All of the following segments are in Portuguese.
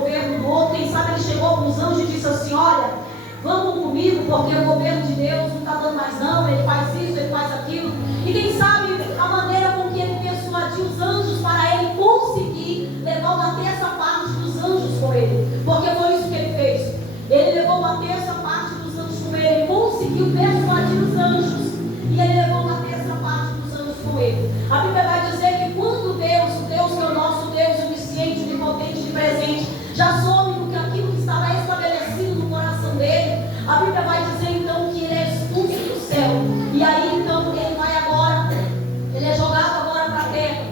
governo do outro. Quem sabe ele chegou com os anjos e disse assim: olha, vamos comigo, porque o governo de Deus não está dando mais não, ele faz isso, ele faz aquilo. E quem sabe a maneira com que ele persuadiu os anjos para ele conseguir levar uma terça parte dos anjos com ele, porque foi isso que ele fez. Ele levou uma terça parte dos anjos com ele, ele conseguiu persuadir os anjos, e ele levou uma terça parte dos anjos com ele. A Bíblia vai dizer que quando Deus, o Deus que é o nosso Deus, onisciente, onipotente, onipresente, já soube do que aquilo que estava estabelecido no coração dele, a Bíblia vai dizer então que ele é expulso do céu. E aí então ele vai agora, ele é jogado agora para a terra.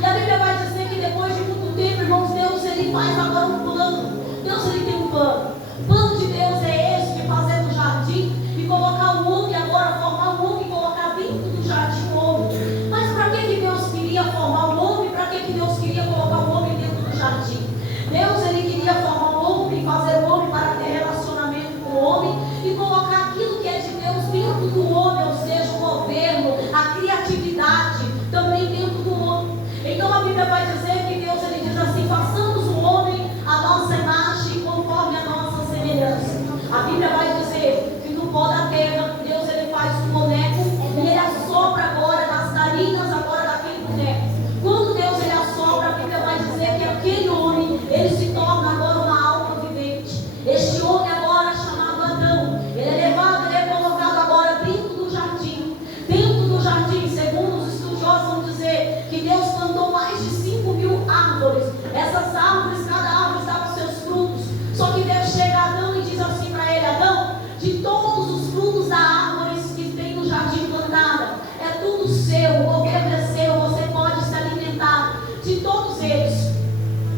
E a Bíblia vai dizer que depois de muito tempo, irmãos, Deus ele faz agora um plano. Deus ele tem um plano. O plano de Deus é esse, de fazer do jardim e colocar o homem agora, formar o homem e colocar dentro do jardim o homem. Mas para que Deus queria formar o homem? Para que Deus queria colocar o homem dentro do jardim? Deus ele queria formar o homem, fazer o homem para ter relacionamento com o homem e colocar aquilo que é de Deus dentro do homem, ou seja, o governo, a criatividade também dentro do homem. Então a Bíblia vai dizer que Deus ele diz assim: façamos o homem a nossa imagem conforme a nossa semelhança. A Bíblia vai dizer que no pó da terra Deus ele faz um boneco e ele assopra agora nas narinas agora daquele boneco. Quando Deus ele assopra, a Bíblia vai dizer que aquele homem ele se torna agora uma alma vivente. Este homem agora chamado Adão, ele é levado, ele é colocado agora dentro do jardim. Dentro do jardim, segundo os estudiosos vão dizer que Deus plantou mais de 5.000 árvores. Essas árvores, cada árvore dava seus frutos. Só que Deus chega a Adão e diz assim para ele: Adão, de todos os frutos da árvore que tem no jardim plantada, é tudo seu, o governo é seu, você pode se alimentar de todos eles,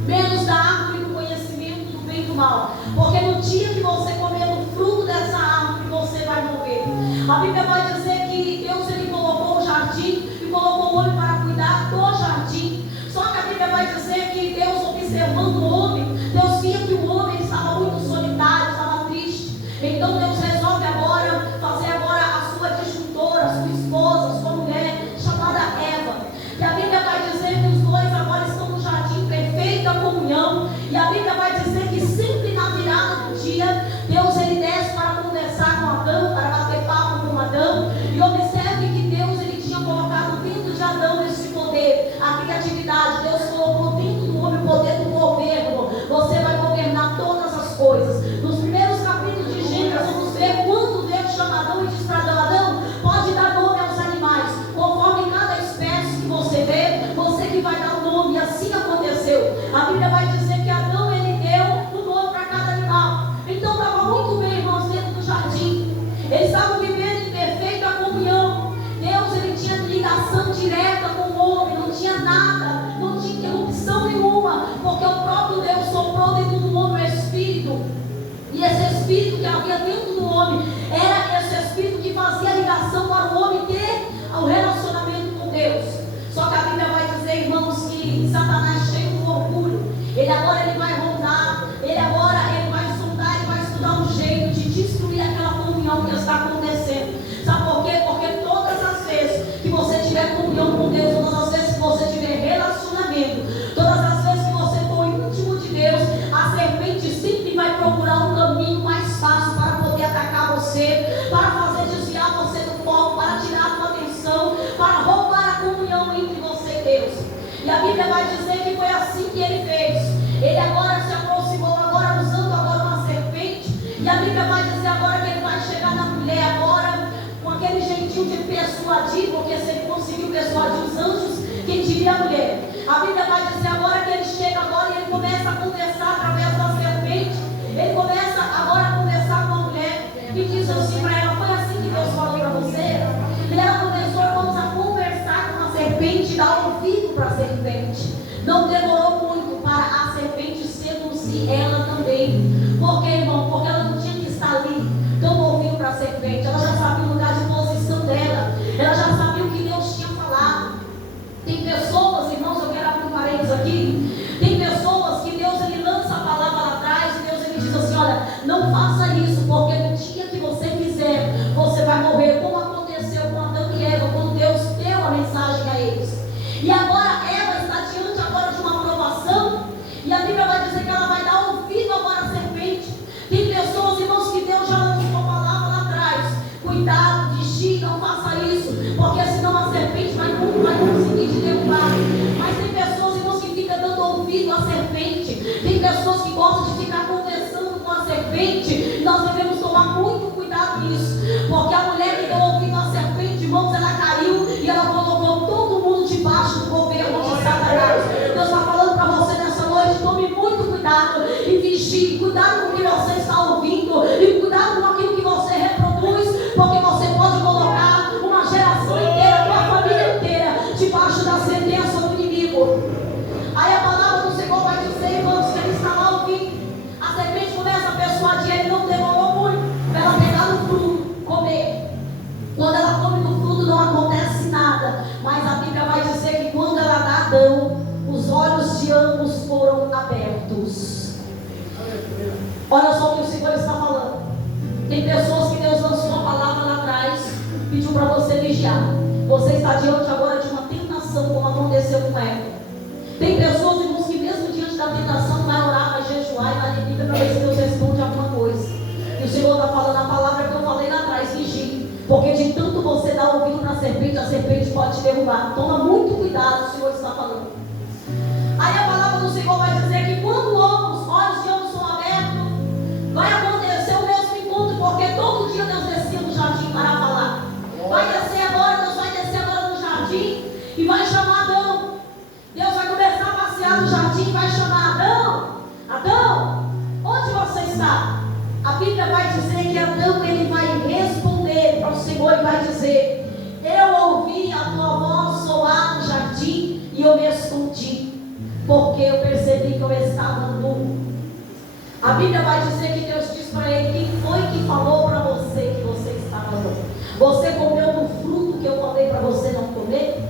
menos da árvore do conhecimento do bem e do mal, porque no dia que você comer o fruto dessa árvore, você vai morrer. A Bíblia vai dizer que Deus ele colocou o jardim e colocou o homem para cuidar do jardim. Só que a Bíblia vai dizer que Deus, observando o homem, Deus via que o homem estava muito solitário, estava triste. Então Deus resolve agora fazer agora a sua disjuntora, sua esposa, sua mulher, chamada Eva. E a Bíblia vai dizer que os dois agora estão no jardim, perfeita comunhão. E a Bíblia vai dizer que sempre na virada do dia, Deus ele desce para conversar com Adão, para bater papo com Adão. E observe que Deus ele tinha colocado dentro de Adão esse poder, a criatividade. Deus colocou dentro do homem o poder do governo. Você vai governar todas as coisas. Nos primeiros capítulos de Gênesis, vamos ver quando Deus chama Adão e diz para Adão: Adão, pode dar nome aos animais, conforme cada espécie que você vê, você que vai dar o nome. E assim aconteceu. A Bíblia vai dizer que Adão ele deu o nome para cada animal. Então estava muito bem, irmãos, dentro do jardim. Eles estavam vivendo em perfeita comunhão. Deus ele tinha ligação direta com o homem, não tinha nada, não tinha interrupção nenhuma, porque o próprio Deus soprou dentro do homem o Espírito. E esse Espírito que havia dentro do homem era esse Espírito que fazia a ligação para o homem ter o relacionamento com Deus. Só que a Bíblia vai dizer, irmãos, que Satanás, cheio do orgulho, ele agora ele vai rondar, ele agora ele vai sondar, ele vai estudar um jeito de destruir aquela comunhão que está acontecendo. Sabe por quê? Porque todas as vezes que você tiver comunhão com Deus, todas as vezes que você tiver relacionamento, todas as vezes que você for íntimo de Deus, a serpente sempre vai procurar um caminho mais fácil para poder atacar você, para fazer desviar você do foco, para tirar a sua atenção, para roubar a comunhão entre você e Deus. E a Bíblia vai dizer que foi assim que ele fez. Ele agora se aproximou, agora usando agora uma serpente. E a Bíblia vai dizer agora que ele vai chegar na mulher agora, com aquele jeitinho de persuadir, porque se ele conseguiu persuadir os anjos, quem diria a mulher? A Bíblia vai dizer agora que ele chega agora e ele começa a conversar através da serpente. Ele começa agora a conversar com a mulher e diz assim para ela: foi assim que Deus falou para você? E ela começou, vamos a conversar com a serpente e dar ouvido para a serpente. Não demorou muito para a serpente seduzir ela também. Por quê, irmão? Porque ela não tinha que estar ali dando ouvido para a serpente. Ela já sabia o lugar de posição dela. Ela já sabia o que Deus tinha falado. Tem pessoas, irmãos, eu quero abrir um olhos de ambos foram abertos. Olha só o que o Senhor está falando. Tem pessoas que Deus lançou uma palavra lá atrás, pediu para você vigiar. Você está diante agora de uma tentação, como aconteceu com ela. Tem pessoas, irmãos, que mesmo diante da tentação vai orar, vai jejuar e vai ler Bíblia para ver se Deus responde alguma coisa. E o Senhor está falando a palavra que eu falei lá atrás, vigie. Porque de tanto você dar ouvido para a serpente pode te derrubar. Toma muito cuidado, o Senhor está falando. Aí a palavra do Senhor vai dizer que quando os olhos de ambos são abertos, vai acontecer o mesmo encontro, porque todo dia Deus descia no jardim para falar. Vai descer agora, Deus vai descer agora no jardim e vai chamar Adão. Deus vai começar a passear no jardim e vai chamar Adão. Adão, onde você está? A Bíblia vai dizer que Adão, ele vai responder para o Senhor e vai dizer: eu ouvi a tua voz soar no jardim e eu me escondi, porque eu percebi que eu estava nu. A Bíblia vai dizer que Deus diz para ele: quem foi que falou para você que você estava nu? Você comeu do fruto que eu falei para você não comer?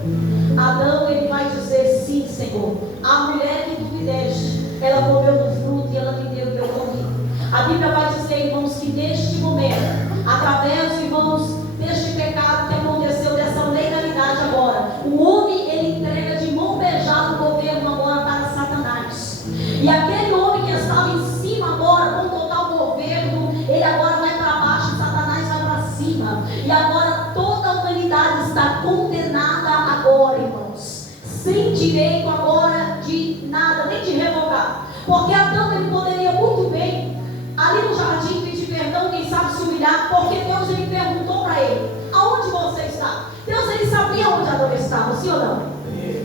Adão, ele vai dizer: sim, Senhor. A mulher que tu me deste, ela comeu do fruto e ela me deu e eu comi. A Bíblia vai dizer, irmãos, que neste momento, através, irmãos, deste pecado que aconteceu, dessa legalidade agora, o homem, ele entrega de mão beijada o governo agora para Satanás. E aquele homem que estava em cima agora, com total governo, ele agora vai para baixo, Satanás vai para cima. E agora toda a humanidade está condenada agora, irmãos, sem direito agora de nada, nem de revogar. Porque Adão, ele poderia muito bem ali no jardim pedir perdão, quem sabe se humilhar, porque Deus, ele perguntou para ele: aonde você está? Deus, ele sabia onde Adão estava, sim ou não?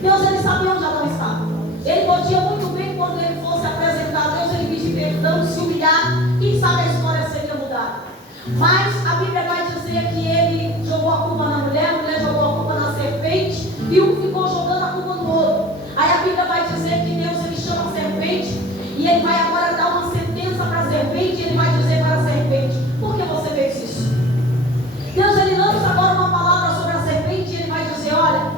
Deus, ele sabia onde Adão estava. Ele podia muito bem, quando ele fosse apresentar a Deus, ele pedir perdão, se humilhar, quem sabe a história seria mudada. Mas a Bíblia vai dizer que ele jogou a culpa na mulher, a mulher jogou a culpa na serpente, e um ficou jogando a culpa no outro. Aí a Bíblia vai dizer que Deus, ele chama a serpente, e ele vai agora dar uma sentença para a serpente, e ele vai dizer para a serpente: por que você fez isso? Deus, ele lança agora uma palavra sobre a serpente, e ele vai dizer: olha,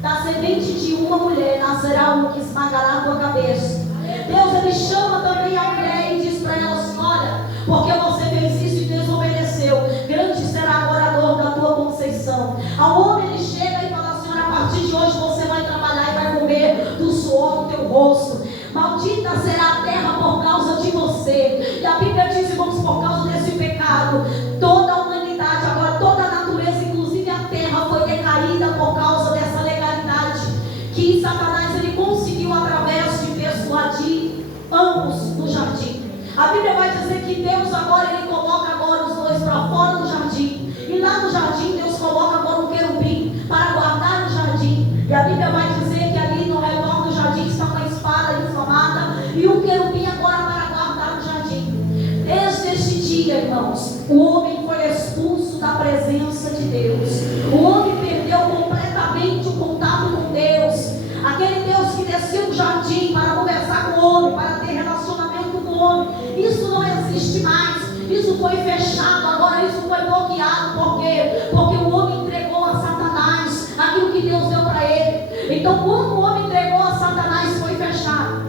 da semente de uma mulher nascerá um que esmagará a tua cabeça. Deus, ele chama também a mulher e diz para ela assim: olha, porque você fez isso e desobedeceu, grande será agora a dor da tua conceição. Ao homem, ele chega e fala assim: olha, a partir de hoje você vai trabalhar e vai comer do suor do teu rosto. Maldita será a terra por causa de você. E a Bíblia diz, irmãos, por causa desse pecado, toda a humanidade, agora toda a natureza, inclusive a terra, foi decaída por causa dessa legalidade que Satanás, ele conseguiu através de persuadir ambos no jardim. A Bíblia vai dizer que Deus agora, ele coloca agora os dois para fora do jardim. E lá no jardim Deus coloca agora um querubim para guardar o jardim. E a Bíblia vai dizer que ali no redor do jardim está uma espada inflamada e um querubim agora para guardar o jardim. Desde este dia, irmãos, o homem foi expulso da presença de Deus. O homem perdeu completamente o contato com Deus. Aquele Deus que desceu no jardim para conversar com o homem, para ter relacionamento com o homem, isso não existe mais. Isso foi fechado, agora isso foi bloqueado. Por quê? Porque o homem entregou a Satanás aquilo que Deus deu para ele. Então, quando o homem entregou a Satanás, foi fechado.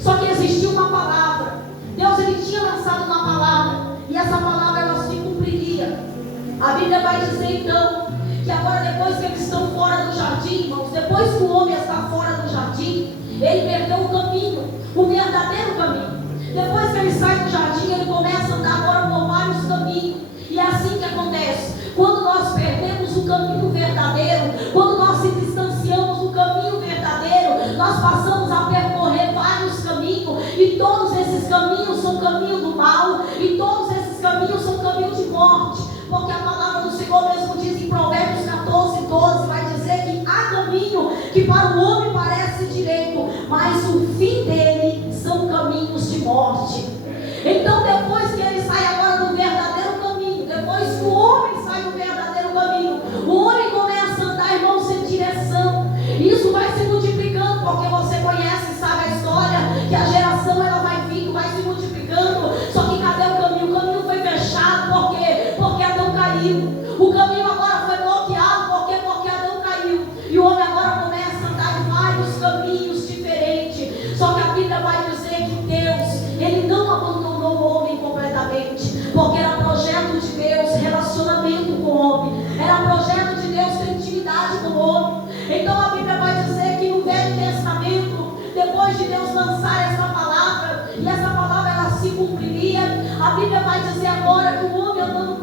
Só que existia uma palavra. Deus, ele tinha lançado uma palavra, e essa palavra, ela se cumpriria. A Bíblia vai dizer então que agora, depois que eles estão fora do jardim, irmãos, depois que o homem está fora do jardim, ele perdeu o caminho, o verdadeiro caminho. Depois que ele sai do jardim, ele começa a andar agora por vários caminhos. E é assim que acontece. Quando nós perdemos o caminho verdadeiro, quando nós se distanciamos do caminho verdadeiro, nós passamos a percorrer vários caminhos, e todos esses caminhos são caminhos do mal, e todos esses caminhos são caminhos de morte. Porque a palavra do Senhor mesmo diz em Provérbios 14:12, vai dizer que há caminho que para o homem parece direito, mas o fim dele são caminhos de morte. Então, depois que ele sai agora do verdadeiro caminho, depois que o homem sai do verdadeiro caminho, o homem começa a andar, irmão, sem direção. Isso vai se multiplicando, porque você conhece, sabe a história, que a geração, ela vai vindo, vai se multiplicando. Só que cadê o caminho? O caminho foi fechado. Por quê? Porque Adão caiu. O caminho agora foi bloqueado. Por quê? Porque Adão caiu. E o homem agora começa a andar em vários caminhos diferentes.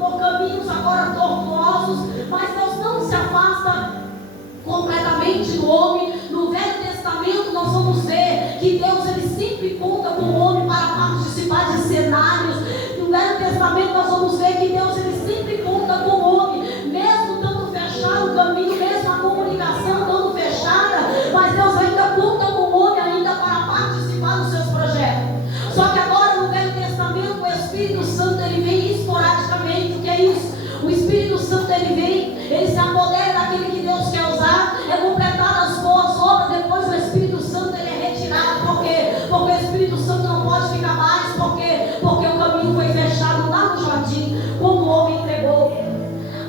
por caminhos agora tortuosos, mas Deus não se afasta completamente do homem. No Velho Testamento nós vamos ver que Deus ele sempre conta com o homem para participar de cenários. No Velho Testamento nós vamos ver que Deus ele sempre conta com o homem, mesmo estando fechado o caminho, mesmo a comunicação estando fechada, mas Deus ainda conta com o homem ainda para participar dos seus projetos. Só que agora no Velho Testamento o Espírito Santo ele vem esporadicamente. O que é isso? O Espírito Santo ele vem, ele se apodera daquele que Deus quer usar, é completado as boas obras, depois o Espírito Santo ele é retirado. Por quê? Porque o Espírito Santo não pode ficar mais, porque o caminho foi fechado lá no jardim, como o homem entregou.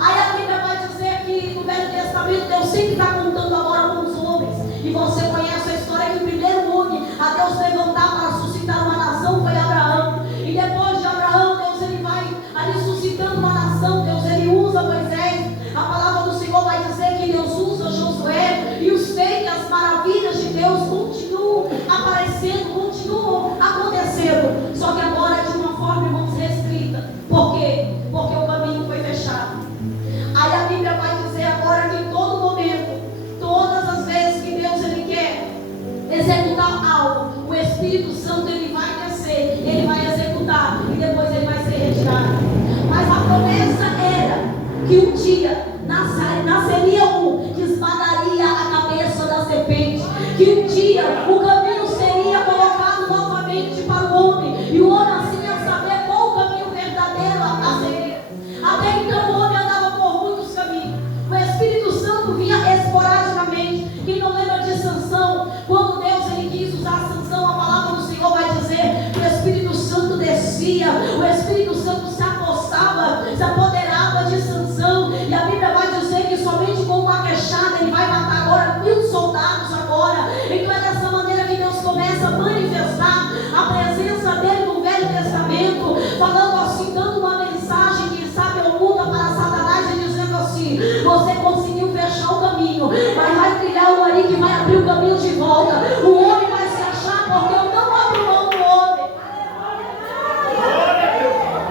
Aí a Bíblia vai dizer que no Velho Testamento Deus sempre está contando agora com os homens, e você conhece a história que o primeiro homem a Deus levantar para suscitar uma nação foi Abraão, e depois de Abraão Deus ele vai ali suscitando uma nação. Deus ele usa Moisés, a palavra do Senhor vai dizer que Deus usa Josué, e os feitos, as maravilhas de Deus continuam aparecendo, continuam acontecendo, só que agora de uma forma, irmãos, restrita. Por quê? Porque o caminho foi fechado. Aí a Bíblia vai dizer agora que em todo momento, todas as vezes que Deus ele quer executar algo, o Espírito Santo ele vai descer, ele vai executar e depois ele vai ser retirado. Mas a promessa era que um dia nasceria um que esmagaria a cabeça da serpente, que um dia o caminho seria colocado novamente para o homem, e o homem assim ia saber qual o caminho verdadeiro a seguir. Até então o homem andava por muitos caminhos. O Espírito Santo vinha esporadicamente. Quem não lembra de Sansão, quando Deus ele quis usar Sansão, a palavra do Senhor vai dizer que o Espírito Santo descia, o Espírito Santo se apoderava de Sansão, e a Bíblia vai dizer que somente com uma queixada ele vai matar agora 1000 soldados agora. Então é dessa maneira que Deus começa a manifestar a presença dele no Velho Testamento, falando assim, dando uma mensagem que sabe oculta para Satanás, e dizendo assim: você conseguiu fechar o caminho, mas vai trilhar o ari que vai abrir o caminho de volta. O homem vai se achar porque eu não abro mão do homem.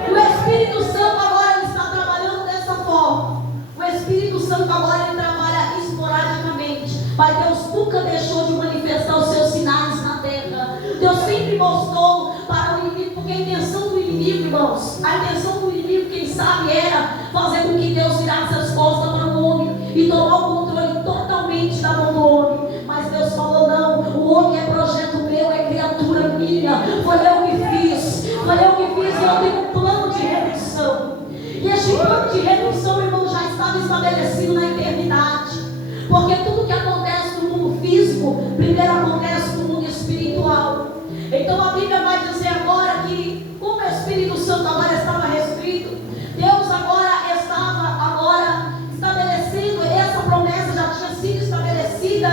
O Espírito Santo agora está trabalhando dessa forma. O Espírito Santo agora ele trabalha esporadicamente, mas Deus nunca deixou de manifestar os seus sinais na terra. Deus sempre mostrou para o inimigo, porque a intenção do inimigo, irmãos, a intenção do inimigo, quem sabe, era fazer com que Deus virasse as costas para o homem e tomar o controle totalmente da mão do homem. Mas Deus falou: não, o homem é projeto meu, é criatura minha, foi eu que fiz, e eu tenho um plano de redenção. E este plano de redenção, irmão, já estava estabelecido na eternidade, porque tudo que acontece no mundo físico primeiro acontece no mundo espiritual. Então a Bíblia vai dizer agora que, como o Espírito Santo agora estava restrito, Deus agora estava estabelecendo, essa promessa já tinha sido estabelecida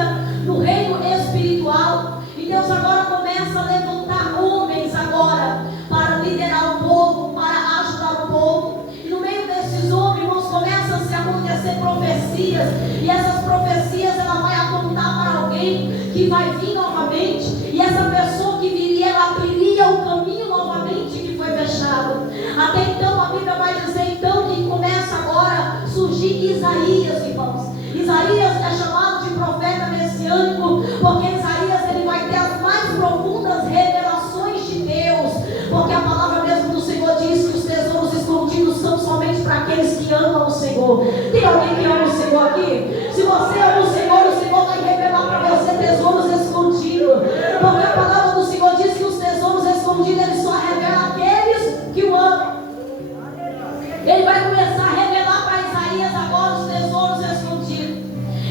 no reino espiritual, e Deus agora começa a levantar homens agora para liderar o povo, para ajudar o povo. E no meio desses homens, irmãos, começam a se acontecer profecias, e essas profecias ela vai apontar para alguém que vai vir novamente, e essa pessoa que viria, ela abriria o caminho novamente que foi fechado. Até então a Bíblia vai dizer então que começa agora a surgir Isaías, irmãos. Isaías é chamado de profeta messiânico, porque Isaías ele vai ter as mais profundas revelações de Deus, porque a palavra mesmo do Senhor diz que os tesouros escondidos são somente para aqueles que amam o Senhor. Tem alguém que ama o Senhor aqui? Se você ama o Senhor vai revelar para você tesouros escondidos, porque a palavra do Senhor diz que os tesouros escondidos ele só revela aqueles que o amam. Ele vai começar a revelar para Isaías agora os tesouros escondidos.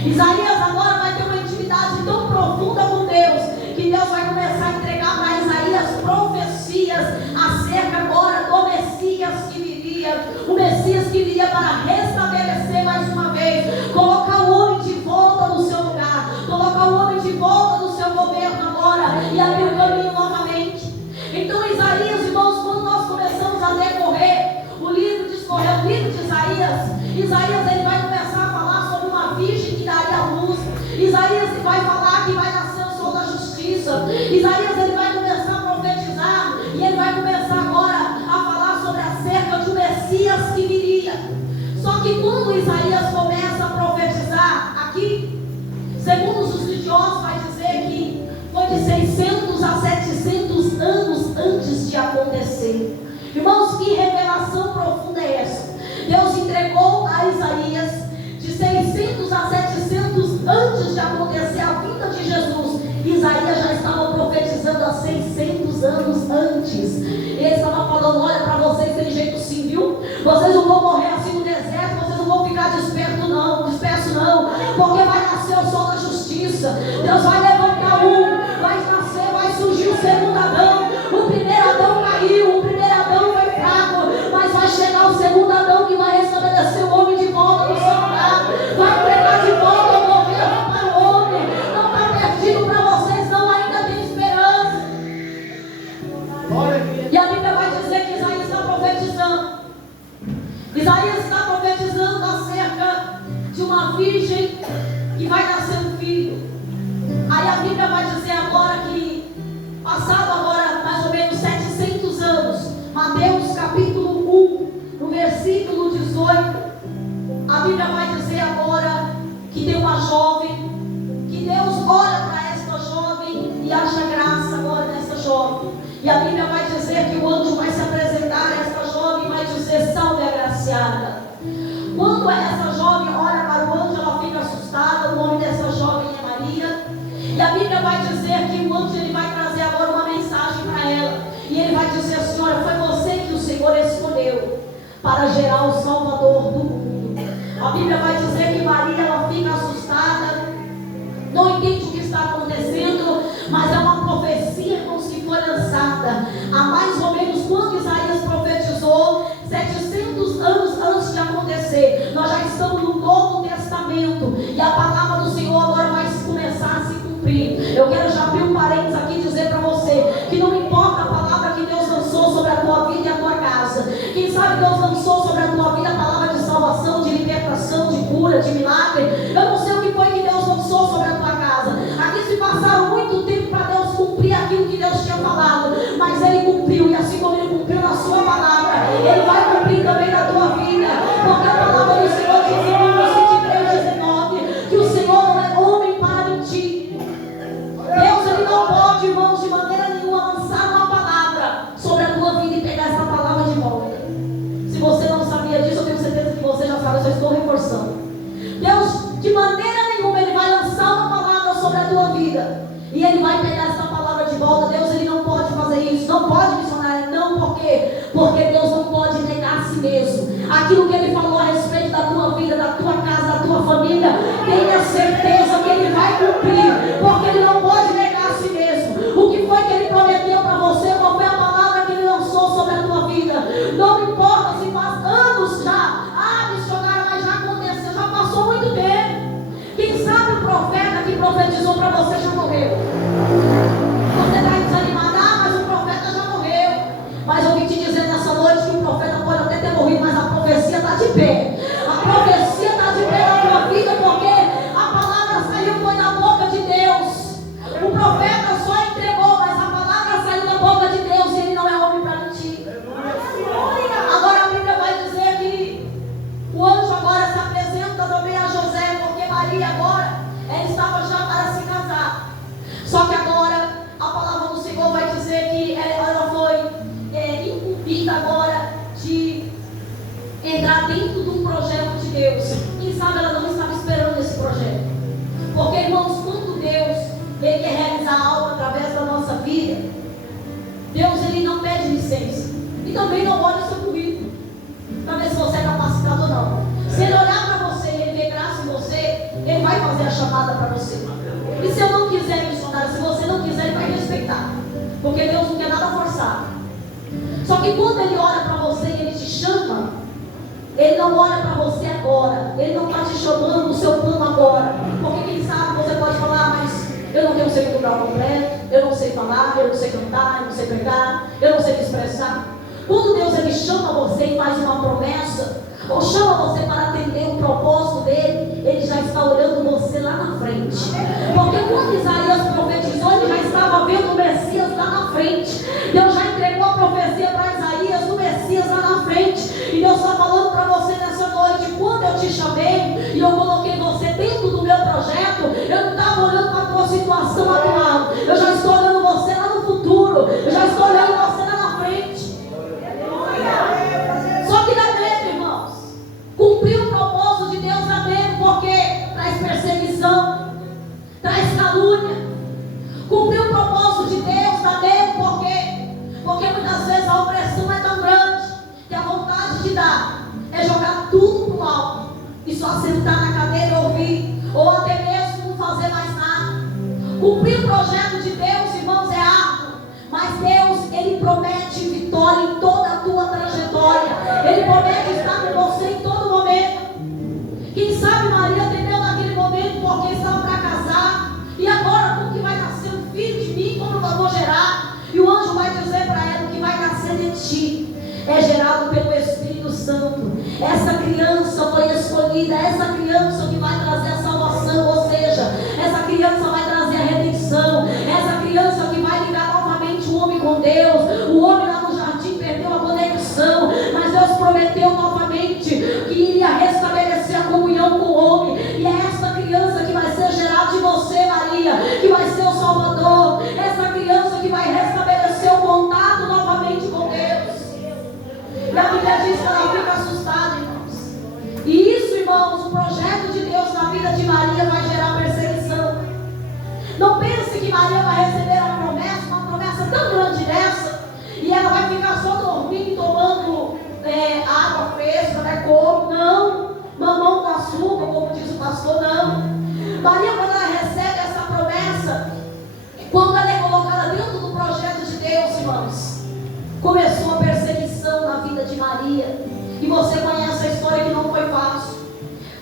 Isaías agora vai ter uma intimidade tão profunda com Deus, que Deus vai começar a entregar para Isaías profecias acerca agora do Messias que viria, o Messias que viria para restabelecer mais uma vez, colocar o homem de volta no seu lugar, colocar o homem de volta no seu governo agora e abrir o caminho novamente. Então Isaías, irmãos, quando nós começamos a decorrer o livro de Isaías ele vai começar a falar sobre uma virgem que daria a luz. Isaías vai falar que vai nascer o sol da justiça. Isaías ele vai começar a profetizar, e ele vai começar agora a falar sobre acerca de um Messias que viria. quando Isaías começa a profetizar aqui, segundo os estudiosos, vai dizer que foi de 600 a 700 anos antes de acontecer. Irmãos, que revelação profunda é essa? Deus entregou a Isaías de 600 a 700 antes de acontecer a vinda de Jesus. Isaías já estava profetizando há 600 anos antes. Ele estava falando: olha, para vocês tem jeito sim, viu? Vocês não vão morrer assim no deserto, vocês não vão ficar dispersos não, porque vai nascer o sol da justiça. Deus vai levantar vai surgir o segundo Adão. O primeiro Adão caiu, o primeiro Adão foi fraco, mas vai chegar o segundo Adão que vai restabelecer o homem de volta no seu lugar, vai entregar de volta o governo para o homem. Não está perdido para vocês, não, ainda tem esperança. E a Bíblia vai dizer que Isaías está profetizando. Isaías está profetizando acerca de uma virgem que vai nascer um filho. Aí a Bíblia vai dizer agora que, passado agora mais ou menos 700 anos, Mateus capítulo 1, no versículo 18, a Bíblia vai dizer agora que tem uma jovem, que Deus olha para esta jovem e acha graça agora nessa jovem. E a Bíblia vai dizer que o anjo vai se apresentar a esta jovem e vai dizer: salve agraciada. Quando essa jovem olha para o anjo, ela fica assustada. O nome dessa jovem é Maria. E a Bíblia vai dizer que o anjo ele vai trazer agora uma mensagem para ela. E ele vai dizer: senhora, foi você que o Senhor escolheu para gerar o Salvador do mundo. A Bíblia vai dizer que Maria, ela fica assustada, não entende o que está acontecendo, mas é uma profecia, irmãos, que foi lançada há mais ou menos quando Isaías profetizou, 700 anos antes de acontecer. Nós já estamos no Novo Testamento e a palavra do Senhor agora vai começar a se cumprir. Eu quero já abrir um parênteses aqui e dizer para você que não importa a palavra que Deus lançou sobre a tua vida e a tua casa. Quem sabe Deus lançou sobre a tua vida a palavra de salvação, de libertação, de cura, de milagre. Eu não sei o que foi que Deus lançou sobre a tua casa. Aqui se passaram muito tempo para Deus cumprir aquilo que Deus tinha falado, mas Ele cumpriu, e assim como Ele cumpriu na sua palavra, Ele vai cumprir também na tua vida, porque a palavra do Senhor diz em Números 23:19 que o Senhor não é homem para mentir. Deus, Ele não pode, irmãos, de maneira nenhuma lançar uma palavra sobre a tua vida e pegar essa palavra de volta. Se você não sabia disso, eu tenho certeza que você já sabe, eu só estou reforçando. Deus, de maneira nenhuma, Ele vai lançar uma palavra sobre a tua vida e Ele vai pegar essa palavra de volta. Deus, Ele não pode fazer isso, não pode missionar, não, por quê? Porque Deus não pode negar a si mesmo. Aquilo que Ele falou a respeito da tua vida, da tua casa, da tua família, tenha certeza que Ele vai cumprir, porque Ele não pode negar a si mesmo. O que foi que Ele prometeu para você? Qual foi a palavra que Ele lançou sobre a tua vida? Não importa se faz anos já, missionária, mas já aconteceu, já passou muito tempo. Quem sabe o profeta que profetizou para você já morreu. Você está desanimado: mas o profeta já morreu. Mas eu vim te dizer nessa noite que o profeta pode até ter morrido, mas a profecia está de pé. A profecia está de pé na tua vida, porque a palavra saiu, foi da boca de Deus. O profeta só entregou, mas a palavra saiu da boca de Deus e ele não é homem para mentir. Agora a Bíblia vai dizer que o anjo agora se apresenta também a José, porque Maria agora, ela estava já para se casar. Só que agora a palavra do Senhor vai dizer que ela foi incumbida agora de entrar dentro de um projeto de Deus. Quem sabe ela não estava esperando esse projeto. Porque, irmãos, quando Deus Ele quer realizar algo através da nossa vida, Deus Ele não pede licença. E também não olha o seu currículo para ver se você é capacitado ou não. Se Ele olhar para você e Ele ver graça em você, Ele vai fazer a chamada para você. E se eu não quiser missionário, se você não quiser, Ele vai respeitar, porque Deus não quer nada forçado. Só que quando Ele olha para você e Ele te chama, Ele não olha para você agora, Ele não está te chamando no seu plano agora. Porque quem sabe você pode falar: mas eu não tenho um segundo grau completo, eu não sei falar, eu não sei cantar, eu não sei pregar, eu não sei me expressar. Quando Deus Ele chama você e faz uma promessa, ou chama você para atender o propósito dele, Ele já está olhando você lá na frente. Porque quando Isaías profetizou, ele já estava vendo o Messias lá na frente. Deus já entregou a profecia para Isaías do Messias lá na frente. E Deus está falando para você nessa noite: quando eu te sentar na cadeira e ouvir, ou até mesmo não fazer mais nada. Cumprir o projeto de Deus, irmãos, é árduo, mas Deus, Ele promete vitória em toda a tua trajetória. Ele promete estar com você em todo momento. Quem sabe Maria temeu naquele momento porque estava para casar, e agora como que vai nascer um filho de mim, como eu vou gerar? E o anjo vai dizer para ela: o que vai nascer de ti é gerado pelo Espírito Santo. Essa criança foi escolhida, essa criança que vai trazer a salvação, ou seja, essa criança vai trazer a redenção, essa criança que vai ligar novamente o homem com Deus. O homem lá no jardim perdeu a conexão, mas Deus prometeu novamente que iria restabelecer a comunhão com o homem, e é essa criança que vai ser gerada de você, Maria, que vai ser o Salvador, essa criança que vai restabelecer o contato novamente com Deus. E a Bíblia diz que ela fica assustada, irmãos. E isso, irmãos, o projeto de Deus na vida de Maria vai gerar perseguição. Não pense que Maria vai receber uma promessa tão grande dessa, e ela vai ficar só dormindo e tomando água fresca, né? Como? Não. Mamão com açúcar, como diz o pastor, não. Maria, quando ela recebe essa promessa, quando ela é colocada dentro do projeto de Deus, irmãos, começou a perseguição na vida de Maria. E você conhece a história, que não foi fácil.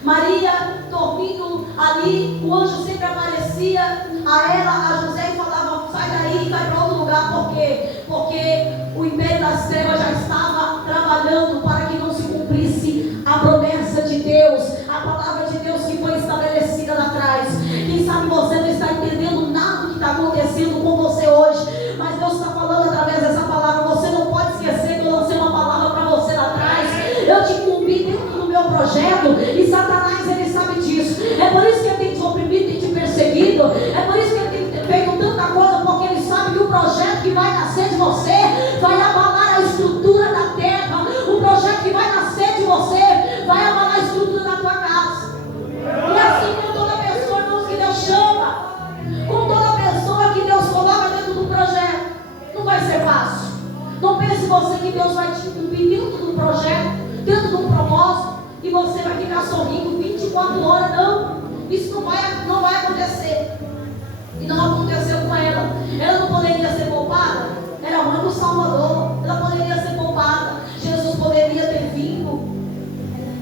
Maria dormindo ali, o anjo sempre aparecia a ela, a José, e falava: sai daí, vai para outro lugar. Por quê? Porque o império das trevas já estava trabalhando para que não se cumprisse a promessa de Deus, a palavra de Deus que foi estabelecida lá atrás. Quem sabe você não está entendendo nada do que está acontecendo com você hoje, mas Deus está falando através dessa palavra. Você não pode esquecer que eu lancei uma palavra para você lá atrás. Eu te incumbi dentro do meu projeto, e Satanás, ele sabe disso. É por isso que ele tem te oprimido, tem te perseguido. É por isso que ele tem feito tanta coisa, porque ele sabe que o projeto que vai nascer de você vai abalar a estrutura da terra. O projeto que vai nascer de você vai abalar a estrutura da tua casa. E assim com toda pessoa, irmãos, que Deus chama, com toda pessoa que Deus coloca dentro do projeto, não vai ser fácil. Não pense você que Deus vai te incumbir dentro do projeto, dentro do propósito, e você vai ficar sorrindo 24 horas. Não, isso não vai acontecer. E não aconteceu com ela. Ela não poderia ser poupada? Era a mãe do Salvador. Ela poderia ser poupada. Jesus poderia ter vindo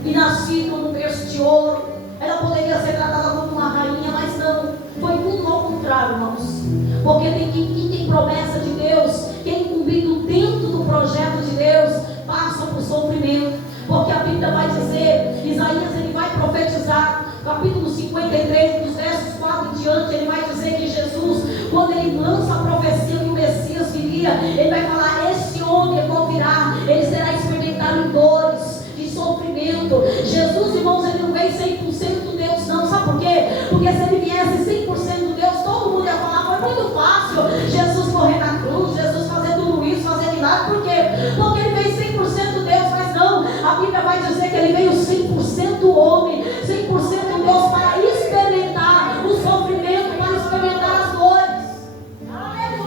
e nascido num berço de ouro. Ela poderia ser tratada como uma rainha, mas não. Foi tudo ao contrário, irmãos. Porque quem tem promessa de Deus, quem é incumbido dentro do projeto de Deus, passa por sofrimento. Porque a Bíblia vai dizer, Isaías, ele vai profetizar, capítulo 53, dos versos 4 em diante, ele vai dizer que Jesus, quando ele lança a profecia que o Messias viria, ele vai falar: esse homem quando virá, ele será experimentado em dores, em sofrimento. Jesus, irmãos, ele não veio 100% Deus, não. Sabe por quê? Porque se ele viesse 100% Deus, todo mundo ia falar: foi muito fácil Jesus morrer na cruz, Jesus fazer tudo isso, fazer milagre. Por quê? Porque ele veio 100% Deus, mas não. A Bíblia vai dizer que ele veio 100% homem, 100% Deus, para experimentar o sofrimento, para experimentar as dores.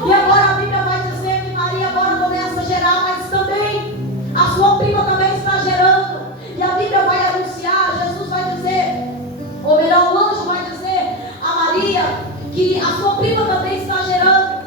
E agora a Bíblia vai dizer que Maria agora começa a gerar, mas também a sua prima também está gerando. E a Bíblia vai anunciar, Jesus vai dizer, ou melhor, o anjo vai dizer a Maria que a sua prima também está gerando.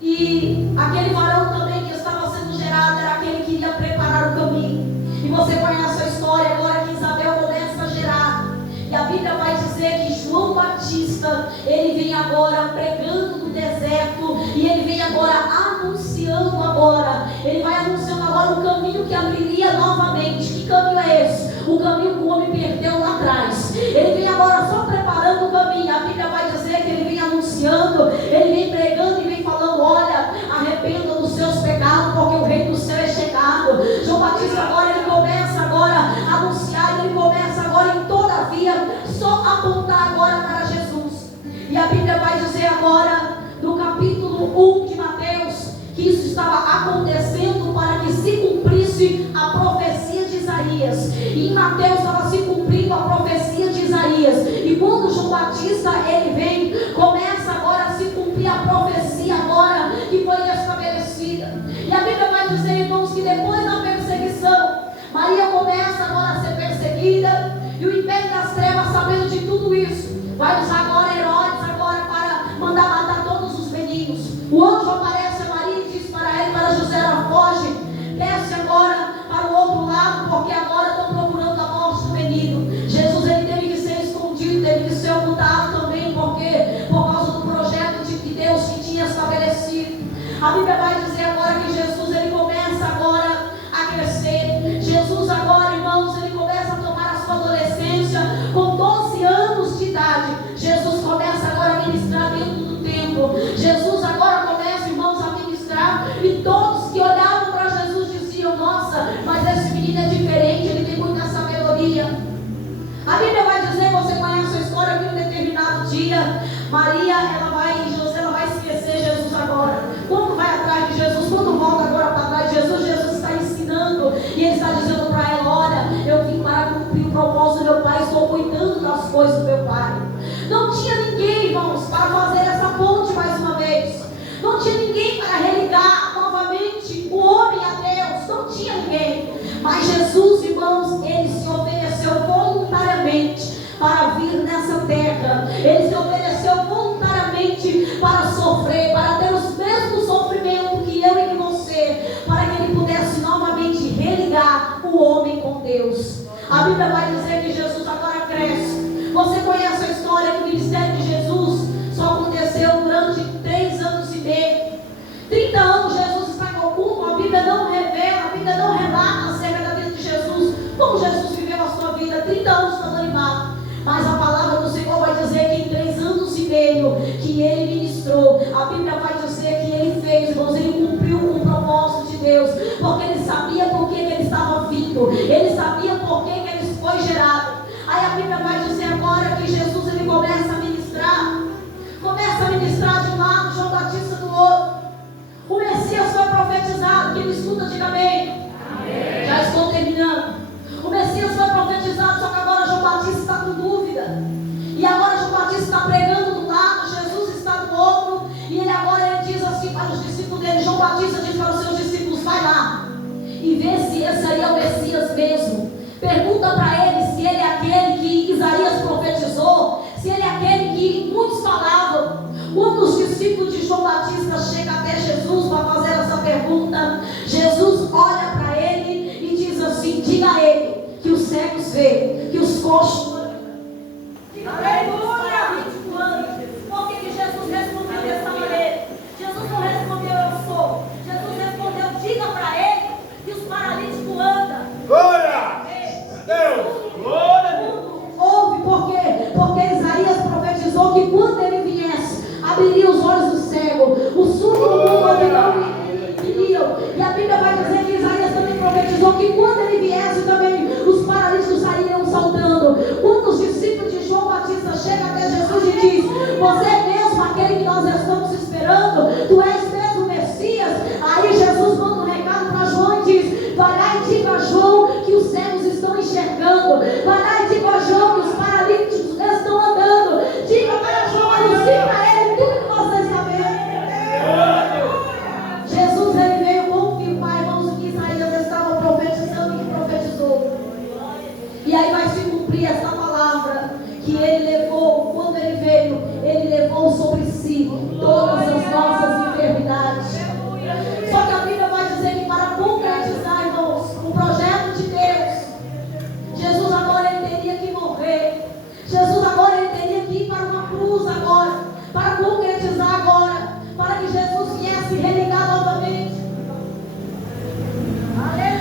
E aquele varão também que estava sendo gerado era aquele que iria preparar o caminho. E você conhece a história agora que Isabel começa a gerar. E a Bíblia vai dizer que João Batista, ele vem agora pregando no deserto, e ele vem agora anunciando agora. Ele vai anunciando agora o caminho que abriria novamente. Que caminho é esse? O caminho que o homem perdeu lá atrás. Ele vem agora só preparando o caminho. A Bíblia vai dizer que ele vem anunciando, ele vem pregando e vem falando: olha, arrependa dos seus pecados, porque o reino do céu é chegado. João Batista agora, ele começa agora a anunciar, ele começa agora em toda a via, só apontar agora para Jesus. E a Bíblia vai dizer agora, no capítulo 1 de Mateus, que isso estava acontecendo para que se cumprisse a profecia de Isaías. E em Mateus estava se cumprindo a profecia de Isaías. E quando João Batista ele vem, começa agora a se cumprir a profecia agora que foi estabelecida. E a Bíblia vai dizer, irmãos, que depois da perseguição, Maria começa agora a ser perseguida. E o império das trevas, sabendo de tudo isso, vai usar agora Herodes agora para mandar matar todos os meninos. O anjo aparece a Maria e diz para ela e para José: ela foge, desce agora para o outro lado, porque agora estão procurando a morte do menino. Jesus, ele teve que ser escondido, teve que ser ocultado também, porque por causa do projeto de Deus que tinha estabelecido. A Bíblia vai dizer agora que Jesus, ele começa agora a crescer. Jesus agora, irmãos, ele começa a tomar a sua adolescência com 12 anos de idade. Jesus começa agora a ministrar dentro do templo. Jesus agora começa, irmãos, a ministrar, e todos que olhavam para Jesus diziam: nossa, mas esse menino é diferente, ele tem muita sabedoria. A Bíblia vai dizer, você conhece a história, que um determinado dia, Maria, José, ela vai esquecer Jesus agora. Quando vai atrás de Jesus, quando volta agora para trás de Jesus, Jesus está ensinando, e ele está dizendo para ela: olha, eu vim para cumprir o propósito do meu Pai, estou cuidando das coisas do meu Pai. Não tinha ninguém, irmãos, para fazer essa ponte mais uma vez. Não tinha ninguém para religar novamente o homem a Deus. Não tinha ninguém. Mas Jesus, irmãos, ele se ofereceu voluntariamente para vir nessa terra. Ele se ofereceu voluntariamente para sofrer, para ter os mesmos sofrimentos que eu e que você, para que ele pudesse novamente religar o homem com Deus. A Bíblia vai dizer que Jesus agora cresce. Você conhece a história que o ministério de Jesus só aconteceu durante 3 anos e meio. 30 anos Jesus está oculto. A Bíblia não revela, a Bíblia não relata acerca da vida de Jesus, como Jesus viveu a sua vida. 30 anos está animado. Mas a palavra do Senhor vai dizer que em 3 anos e meio que ele ministrou, a Bíblia vai dizer que ele fez, irmãos, ele cumpriu o propósito de Deus, porque ele sabia por que ele estava vindo, ele sabia por que ele foi gerado. Aí a Bíblia vai dizer agora que Jesus, ele começa a ministrar de um lado, João Batista do outro. O Messias foi profetizado. Quem me escuta, diga amém. Amém. Já estou terminando. O Messias foi profetizado, só que agora João Batista está com dúvida. E agora João Batista está pregando do lado, Jesus está do outro. E ele agora diz assim para os discípulos dele. João Batista diz para os seus discípulos: vai lá e vê se esse aí é o Messias mesmo. Pergunta para ele se ele é aquele que Isaías profetizou, se ele é aquele que muitos falavam. Quando os discípulos de João Batista chegam até Jesus para fazer essa pergunta, Jesus olha para ele e diz assim: diga a ele que os cegos veem, que os coxos. Aleluia! Por que Jesus respondeu dessa maneira? Jesus não respondeu: eu sou. Jesus respondeu: diga para ele que os paralíticos andam. Glória! Deus! Glória! Ouve, por quê? Porque Isaías profetizou que quando ele viesse, abriria os olhos do cego, o surdo do mundo iriam. E a Bíblia vai dizer que Isaías também profetizou que quando ele viesse também, os paralíticos sairiam saltando. Quando os discípulos de João Batista chegam até Jesus e diz: você é mesmo aquele que nós estamos esperando? Tu és mesmo o Messias? Aí Jesus manda um recado para João e diz: vai lá e diga a João que os cegos estão enxergando. Vai lá e diga a João que os paralíticos estão andando. Diga para João, anuncie para ele tudo que você está vendo. Jesus, ele veio confirmar, irmãos, o que Isaías estava profetizando e que profetizou. E aí vai se cumprir essa palavra que ele levou. Quando ele veio, ele levou sobre si todas as nossas enfermidades. Só que a Bíblia vai dizer que para concretizar, irmãos, o projeto de Deus, Jesus agora ele teria que morrer. Jesus agora ele teria que ir para uma cruz agora, para concretizar agora, para que Jesus viesse religar novamente.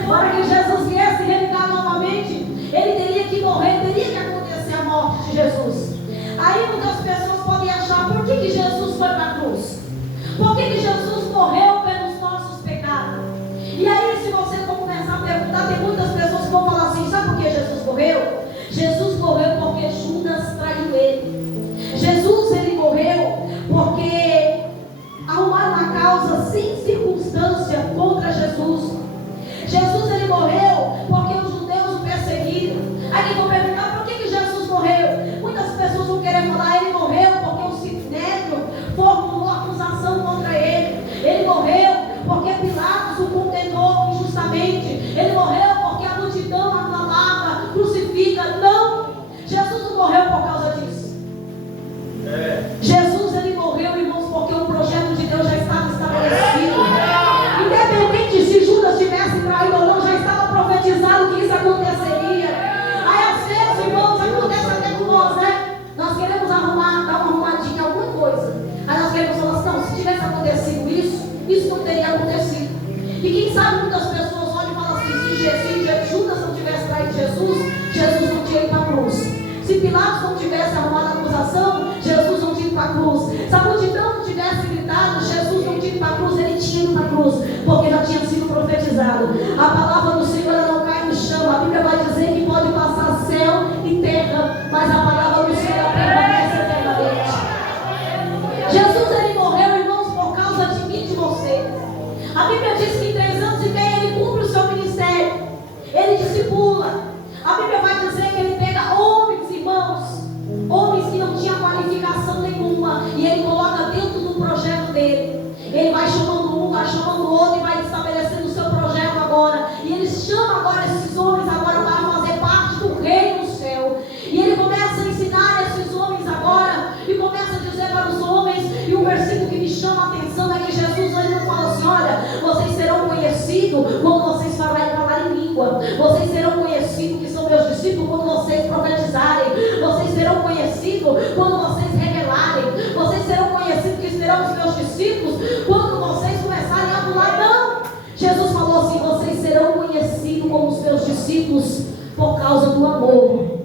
Para que Jesus viesse religar novamente, ele teria que morrer, teria que acontecer a morte de Jesus. Aí muitas pessoas podem achar: por que Jesus foi para a cruz? Por que Jesus morreu pelos nossos pecados? E aí, se você for começar a perguntar, tem muitas pessoas que vão falar assim: sabe por que Jesus morreu? Jesus morreu porque Judas traiu ele. Jesus, ele morreu porque arrumaram uma causa sem circunstância contra Jesus. Jesus, ele morreu porque os judeus o perseguiram. Aí quem vão perguntar: por que Jesus morreu? Muitas pessoas vão querer falar: ele morreu porque o Sinédrio formulou acusação contra ele. Ele morreu porque Pilatos o condenou injustamente. Ele morreu porque a multidão aclamava: crucifica. Não, isso não teria acontecido. E quem sabe muitas pessoas olham e falam assim: se Judas não tivesse traído Jesus, Jesus não tinha ido para a cruz. Se Pilatos não tivesse arrumado a acusação, Jesus não tinha ido para a cruz. Se a multidão não tivesse gritado, Jesus não tinha ido para a cruz, ele tinha ido para a cruz, porque já tinha sido profetizado. A palavra do Senhor ela não cai no chão. A Bíblia vai dizer que pode passar céu e terra, mas a palavra do Senhor permanece eternamente. Jesus ele morreu, irmãos, por causa de mim e de você. A Bíblia diz que em 3 anos e meio ele cumpre o seu ministério, ele discipula. A Bíblia vai dizer que ele pega homens, irmãos, homens que não tinham qualificação nenhuma, e ele coloca dentro do projeto dele. Ele vai chamando um, vai chamando outro, e vai estabelecendo o seu projeto agora. E ele chama agora esses homens agora para fazer parte do reino do céu. E ele começa a ensinar esses homens agora, e começa a dizer para os homens, e o versículo que me chama a atenção é que Jesus ele não fala assim: olha, vocês serão conhecidos quando vocês falarem em língua. Vocês serão conhecidos que são meus discípulos quando vocês profetizarem. Vocês serão conhecidos quando vocês revelarem. Vocês serão conhecidos que serão os meus discípulos quando vocês começarem a pular. Não! Jesus falou assim: vocês serão conhecidos como os meus discípulos por causa do amor.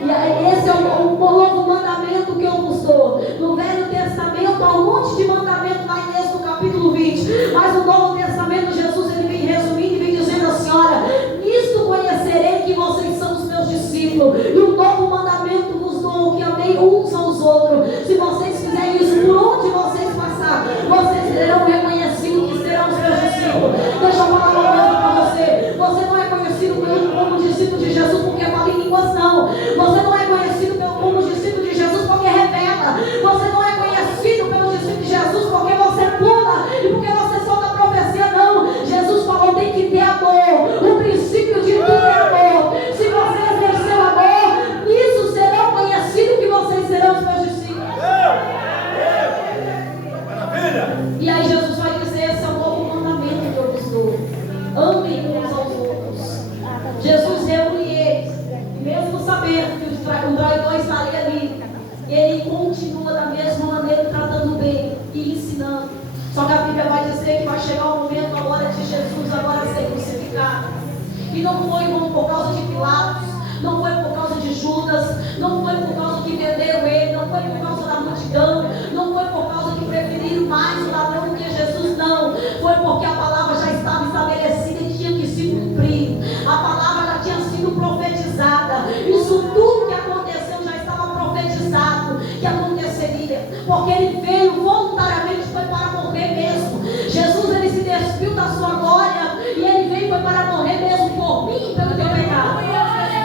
E aí, esse é o novo mandamento que eu vos dou. No Velho Testamento há um monte de mandamento lá em Êxodo capítulo 20. Mas no Novo Testamento Jesus ele vem resumindo e vem dizendo assim: olha, nisto conhecerei que vocês são os meus discípulos. E um novo mandamento vos dou, que amei uns aos outros. Se vocês fizerem isso por onde vocês passarem, vocês serão reconhecidos que serão os meus discípulos. Deixa eu falar uma coisa para você. Você não é conhecido como discípulo de Jesus porque fala em línguas, não. Você não é conhecido como discípulo de Jesus porque revela. Você não é conhecido pelo discípulo de Jesus porque você pula e porque você solta a profecia, não. Jesus falou: tem que ter amor. O princípio de tudo é amor. Se você exercer o amor, nisso serão conhecidos que vocês serão os meus discípulos. E aí Jesus vai dizer: esse é o novo mandamento que eu vos dou. Amem uns aos outros. Jesus reúne eles, e mesmo sabendo que o traidor estaria ali, ele continua da mesma maneira tratando bem e ensinando. Só que a Bíblia vai dizer que vai chegar o momento agora de Jesus agora ser crucificado. E não foi, irmão, por causa de Pilatos, não foi por causa de Judas, não foi por causa que venderam ele, não foi por causa da multidão, não foi por causa que preferiram mais o ladrão do que Jesus, não. Foi porque a palavra já estava estabelecida e tinha que se cumprir. A palavra já tinha sido profetizada. Isso tudo que aconteceu já estava profetizado que aconteceria. Porque ele veio voluntariamente, foi para morrer mesmo. Jesus ele se despiu da sua glória e ele veio foi para morrer mesmo por mim e pelo teu pecado.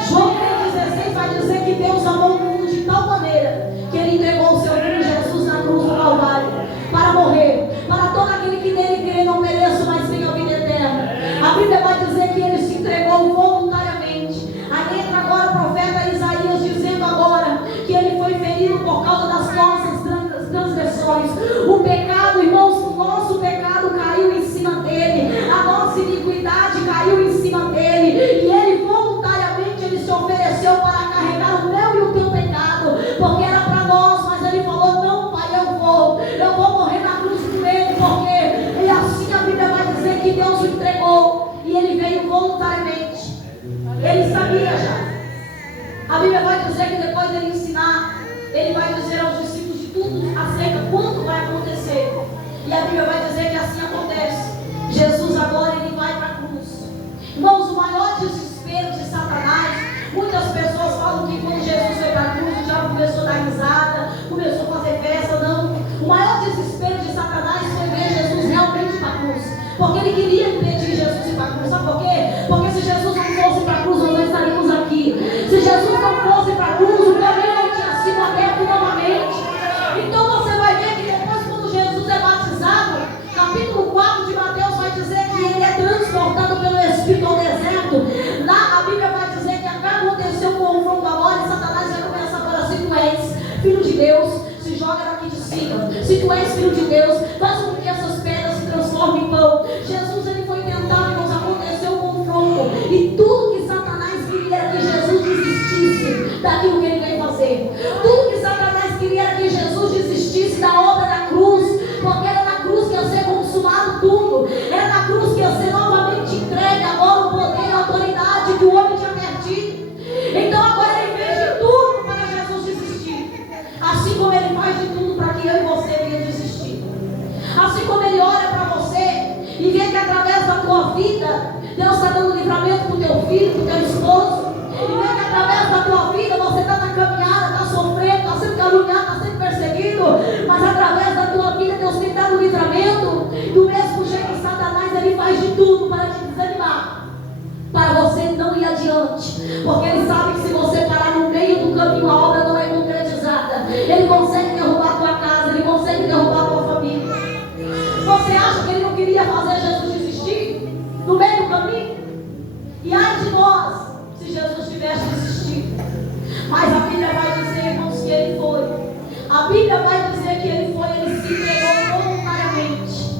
João 3,16 vai dizer que Deus amou o mundo de tal maneira que ele entregou o seu filho Jesus na cruz do Calvário para morrer, para todo aquele que nele crê não pereça, mas tenha a vida eterna. A Bíblia vai dizer que ele se entregou voluntariamente. Aí entra agora o profeta Isaías dizendo agora que ele foi ferido por causa das nossas transgressões. O pecado, irmãos, o nosso pecado caiu em cima dele, a nossa iniquidade caiu em cima dele, e ele voluntariamente ele se ofereceu para carregar o meu e o teu pecado, porque era para nós, mas ele falou: não, Pai, eu vou morrer na cruz por ele, porque e assim a Bíblia vai dizer que Deus o entregou, e ele veio voluntariamente. Ele sabia já. A Bíblia vai dizer que depois dele ensinar, ele vai dizer aos discípulos de tudo acerca quando vai acontecer. E a Bíblia vai dizer que assim acontece. Jesus agora ele vai para a cruz. Irmãos, o maior desespero de Satanás, muitas pessoas falam que quando Jesus foi para a cruz, o diabo começou a dar risada, começou a fazer festa. Não. O maior desespero de Satanás foi ver Jesus realmente para a cruz. Porque ele queria impedir Jesus ir para a cruz. Sabe por quê? Porque se Jesus não fosse para a cruz, nós não estaríamos aqui. Se Jesus não fosse para a cruz, o caminho não tinha sido aberto novamente. Então você vai ver que depois, quando Jesus é batizado, capítulo 4 de Mateus vai dizer que ele é transportado pelo Espírito ao deserto. Lá a Bíblia vai dizer que aconteceu um confronto agora e Satanás vai começar agora: se tu és filho de Deus, se joga daqui de cima. Se tu és filho de Deus, faz com que essas pedras se transformem em pão. Jesus ele foi tentado, mas aconteceu um confronto. E tudo que Satanás queria era que Jesus desistisse daquilo que ele veio fazer. Tudo que Satanás queria era que Jesus desistisse da obra da cruz, porque era na cruz que ia ser consumado tua vida. Deus está dando livramento para o teu filho, para o teu esposo. E vê que através da tua vida você está na caminhada, está sofrendo, está sendo caluniado, está sendo perseguido. Mas através da tua vida Deus tem dado livramento. Do mesmo jeito que Satanás, ele faz de tudo para te desanimar, para você não ir adiante. Porque ele sabe que se você parar no meio do caminho, a obra não é concretizada. Ele consegue derrubar a tua casa, ele consegue derrubar a tua família. Você acha que ele não queria fazer Jesus desistir no meio do caminho? E ai de nós, se Jesus tivesse desistido. Mas a Bíblia vai dizer, irmãos, que ele foi. A Bíblia vai dizer que ele foi, ele se entregou voluntariamente.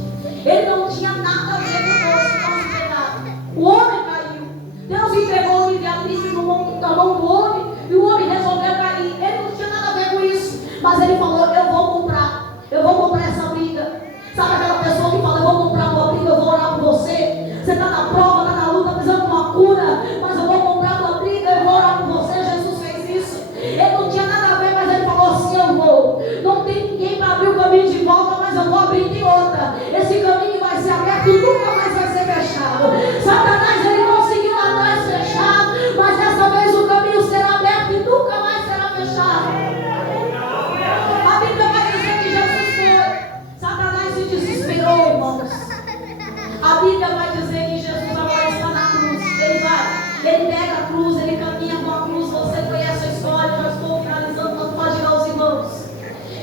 Ele não tinha nada a ver com o nosso pecado. O homem caiu. Deus entregou o livre-arbítrio na mão do homem e o homem resolveu cair. Ele não tinha nada a ver com isso. Mas ele falou, eu vou comprar essa briga. Sabe aquela pessoa que fala, eu vou comprar tua briga, eu vou orar por você. Você está na prova, está na luta, precisando de uma cura, mas eu vou comprar tua briga, eu vou orar por você. Jesus fez isso. Ele não tinha nada a ver, mas ele falou assim, eu vou. Não tem ninguém para abrir o caminho de volta, mas eu vou abrir de outra. Esse caminho vai ser aberto e nunca mais vai ser fechado. Satanás, ele conseguiu lá atrás fechado, mas dessa vez o caminho será aberto e nunca mais será fechado. A Bíblia vai dizer que Jesus foi. Satanás se desesperou, irmãos. A Bíblia vai dizer que Jesus agora está na cruz. Ele pega a cruz, ele caminha com a cruz. Você conhece a história, já estou finalizando, não pode ir aos irmãos.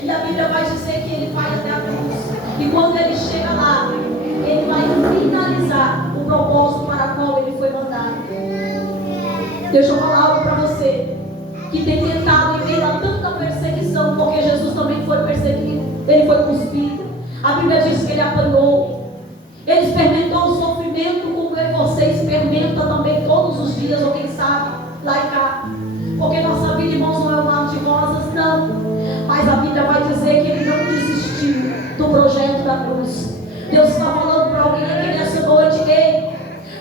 E a Bíblia vai dizer que ele vai até a cruz. E quando ele chega lá, ele vai finalizar o propósito para o qual ele foi mandado. Deixa eu falar algo para você que tem tentado em meio a tanta perseguição, porque Jesus também foi perseguido, ele foi cuspido. A Bíblia diz que ele apanhou, ele experimentou o sofrimento como você experimenta também todos os dias, ou quem sabe, lá e cá. Porque nossa vida, irmãos, não é um mar de rosas, não. Mas a Bíblia vai dizer que ele não desistiu do projeto da cruz. Deus está falando para alguém aqui nessa noite, ei,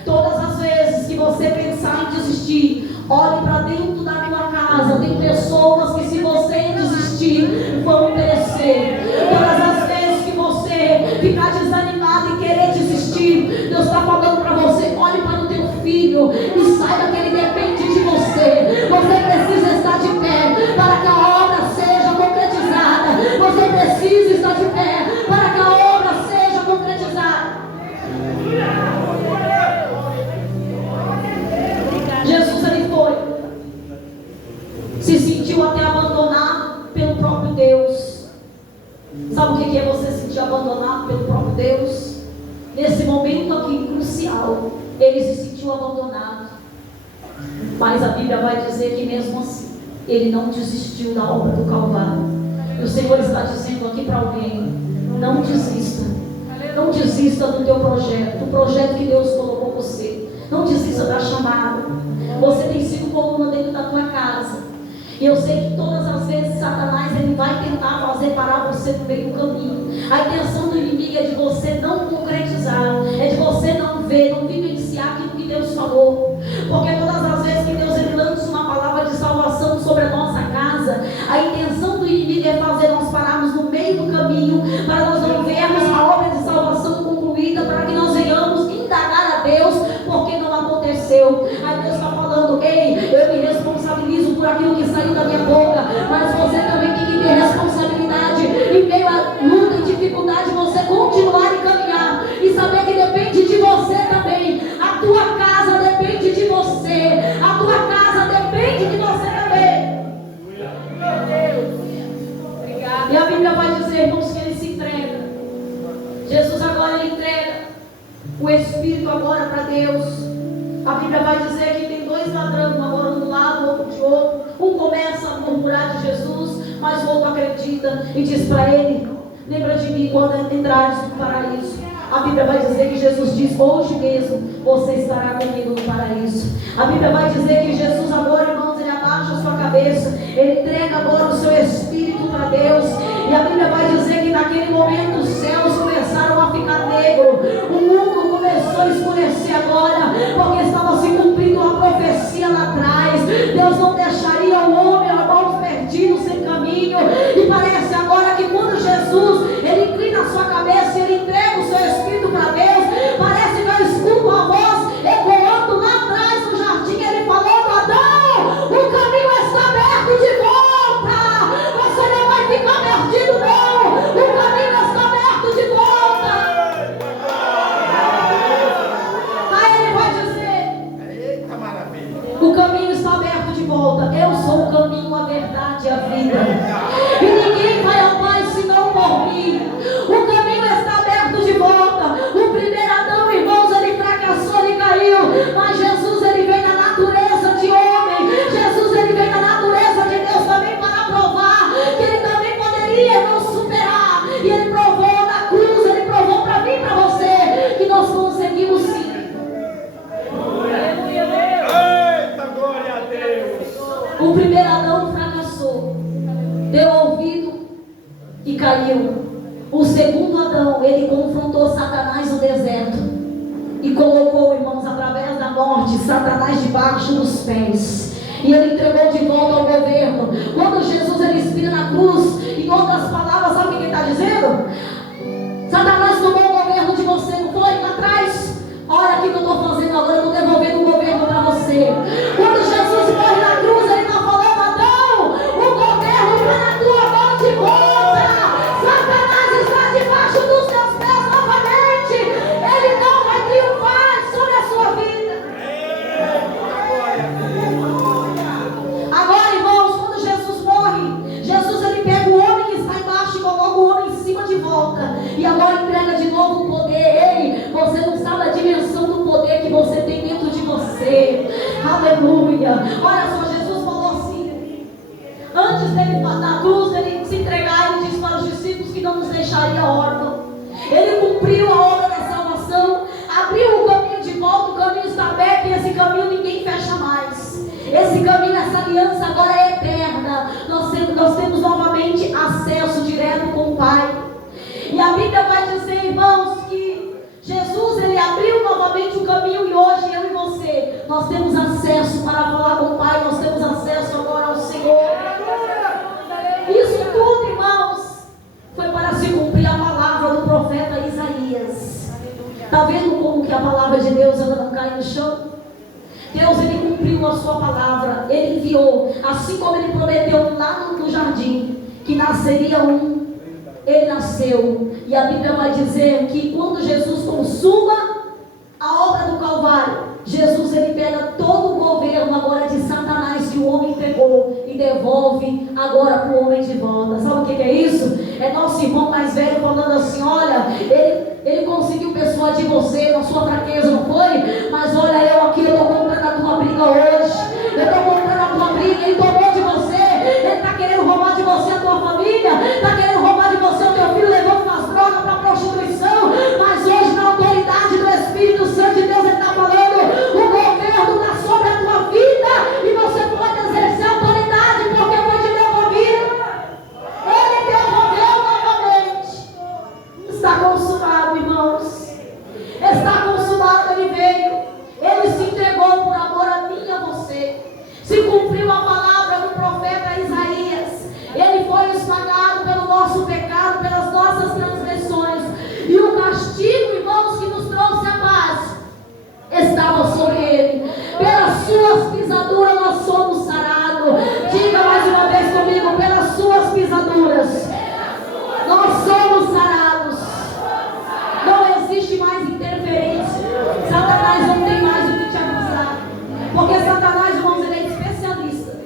todas as vezes que você pensar em desistir, olhe para dentro da tua casa. Tem pessoas que, se você desistir, vão perecer. Todas as vezes que você ficar desanimado e querer desistir, Deus está falando para você, olhe para o teu filho e saiba que ele depende de você. Você precisa estar de pé para que a obra seja concretizada. Você precisa estar de pé para que a obra seja concretizada. Jesus, ele foi, se sentiu até abandonado pelo próprio Deus. Sabe o que é você se sentir abandonado pelo próprio Deus? Nesse momento aqui crucial, ele se sentiu abandonado. Mas a Bíblia vai dizer que mesmo assim, ele não desistiu da obra do Calvário. E o Senhor está dizendo aqui para alguém, não desista. Não desista do teu projeto, do projeto que Deus colocou você. Não desista da chamada. Você tem sido coluna dentro da tua casa. E eu sei que todas as vezes Satanás, ele vai tentar fazer parar você no meio do caminho. A intenção do inimigo é de você não concretizar, é de você não ver, não vivenciar aquilo que Deus falou. Porque todas as vezes que Deus, ele lança uma palavra de salvação sobre a nossa casa, a intenção do inimigo é fazer nós pararmos no meio do caminho, para nós não vermos a obra de salvação concluída, para que nós venhamos indagar a Deus porque não aconteceu. Aí Deus está falando, ei, eu me responsabilizo por aquilo que saiu da minha boca, mas você também tem que ter responsabilidade em meio a luta e dificuldade, você continuar e caminhar e saber que depende de você também. A tua casa depende de você, a tua casa depende de você também. Meu Deus. Obrigada. E a Bíblia vai dizer, irmãos, que ele se entrega. Jesus agora, ele entrega o Espírito agora para Deus. A Bíblia vai dizer que tem dois ladrões, um agora de um lado, outro de outro. Um começa a murmurar de Jesus, mas o outro acredita e diz para ele, lembra de mim quando entrares no paraíso. A Bíblia vai dizer que Jesus diz, hoje mesmo você estará comigo no paraíso. A Bíblia vai dizer que Jesus agora, irmãos, ele abaixa a sua cabeça, ele entrega agora o seu Espírito para Deus. E a Bíblia vai dizer que naquele momento os céus começaram a ficar negro, o mundo começou a escurecer agora, porque estava se cumprindo uma profecia lá atrás. Deus não deixaria o homem a mãos perdidos sem caminho. E parece agora que quando Jesus, ele inclina a sua cabeça e ele entrega o seu Espírito para Deus, parece que eu escuto mais debaixo dos pés. E ele entregou de volta ao governo. Quando Jesus ele expira na cruz, em outras palavras, sabe o que ele está dizendo? Satanás tomou o governo de você, não foi? Lá atrás. Olha aqui o que eu estou fazendo agora, eu estou devolvendo o governo para você. Quando Jesus morre na cruz, ele está falando: Adão, o governo está na tua mão de volta. Satanás está debaixo dos teus pés novamente. Ele não vai triunfar sobre a sua vida. Agora, irmãos, quando Jesus morre, Jesus ele pega o homem que está embaixo e coloca o homem em cima de volta. E agora entrega de novo o poder. Ei, você não sabe a dimensão do poder que você tem dentro de você. Aleluia. Olha só, Jesus falou assim, antes dele na cruz, ele se entregar, ele disse para os discípulos que não nos deixaria órfão. Ele cumpriu a obra da salvação, abriu o caminho de volta, o caminho está aberto e esse caminho ninguém fecha mais. Esse caminho, essa aliança agora é eterna. Nós temos novamente acesso direto com o Pai. E a Bíblia vai dizer, irmãos, que Jesus ele abriu novamente o caminho e hoje eu e você, nós temos acesso para falar com o Pai, nós temos acesso agora ao Senhor. Isso tudo, irmãos, foi para se cumprir a palavra do profeta Isaías. Está vendo como que a palavra de Deus ela não cai no chão? Deus ele cumpriu a sua palavra, ele enviou, assim como ele prometeu lá no jardim, que nasceria ele nasceu. E a Bíblia vai dizer que quando Jesus consuma a obra do Calvário, Jesus ele pega todo o governo agora de Satanás que o homem pegou e devolve agora para o homem de volta. Sabe o que é isso? É nosso irmão mais velho falando assim: olha, ele conseguiu persuadir você na sua fraqueza, não foi? Mas olha, eu aqui, eu estou comprando a tua briga hoje. Eu estou comprando a tua briga. Ele tomou de você. Ele está querendo roubar de você a tua família. Está querendo roubar de você o teu filho, levando as drogas para a prostituição. Mas hoje, na autoridade do Espírito Santo de Deus, ele está falando: o governo está sobre a tua vida e você pode exercer autoridade porque foi te devolvido. Ele devolveu novamente. Está consumado, irmãos. Está consumado, ele veio. Ele se entregou por amor a mim e a você. Se cumpriu a palavra do profeta Isaías. Ele foi esmagado pelo nosso pecado, pelas nossas transgressões. E o castigo, irmãos, que nos trouxe a paz estava sobre ele. Pelas suas pisaduras nós somos sarados. Diga mais uma vez comigo: pelas suas pisaduras nós somos sarados. Não existe mais interferência. Satanás não tem mais o que te acusar. Porque Satanás, irmãos, ele é especialista.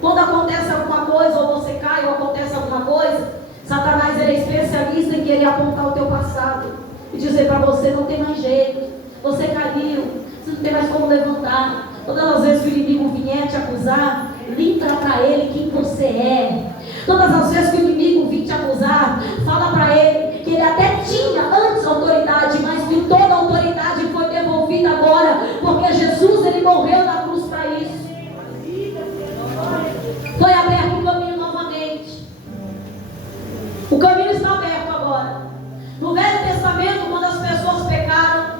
Quando acontece alguma coisa, ou você cai, ou acontece alguma coisa, Satanás ele é especialista em querer apontar o teu passado e dizer para você: não tem mais jeito, você caiu, você não tem mais como levantar. Todas as vezes que o inimigo vier te acusar, lembra para ele quem você é. Todas as vezes que o inimigo vir te acusar, fala para ele que ele até tinha antes autoridade, mas que toda a autoridade foi devolvida agora, porque Jesus ele morreu na cruz para isso. Foi aberto o caminho novamente. O caminho está aberto agora. No Velho Testamento, quando as pessoas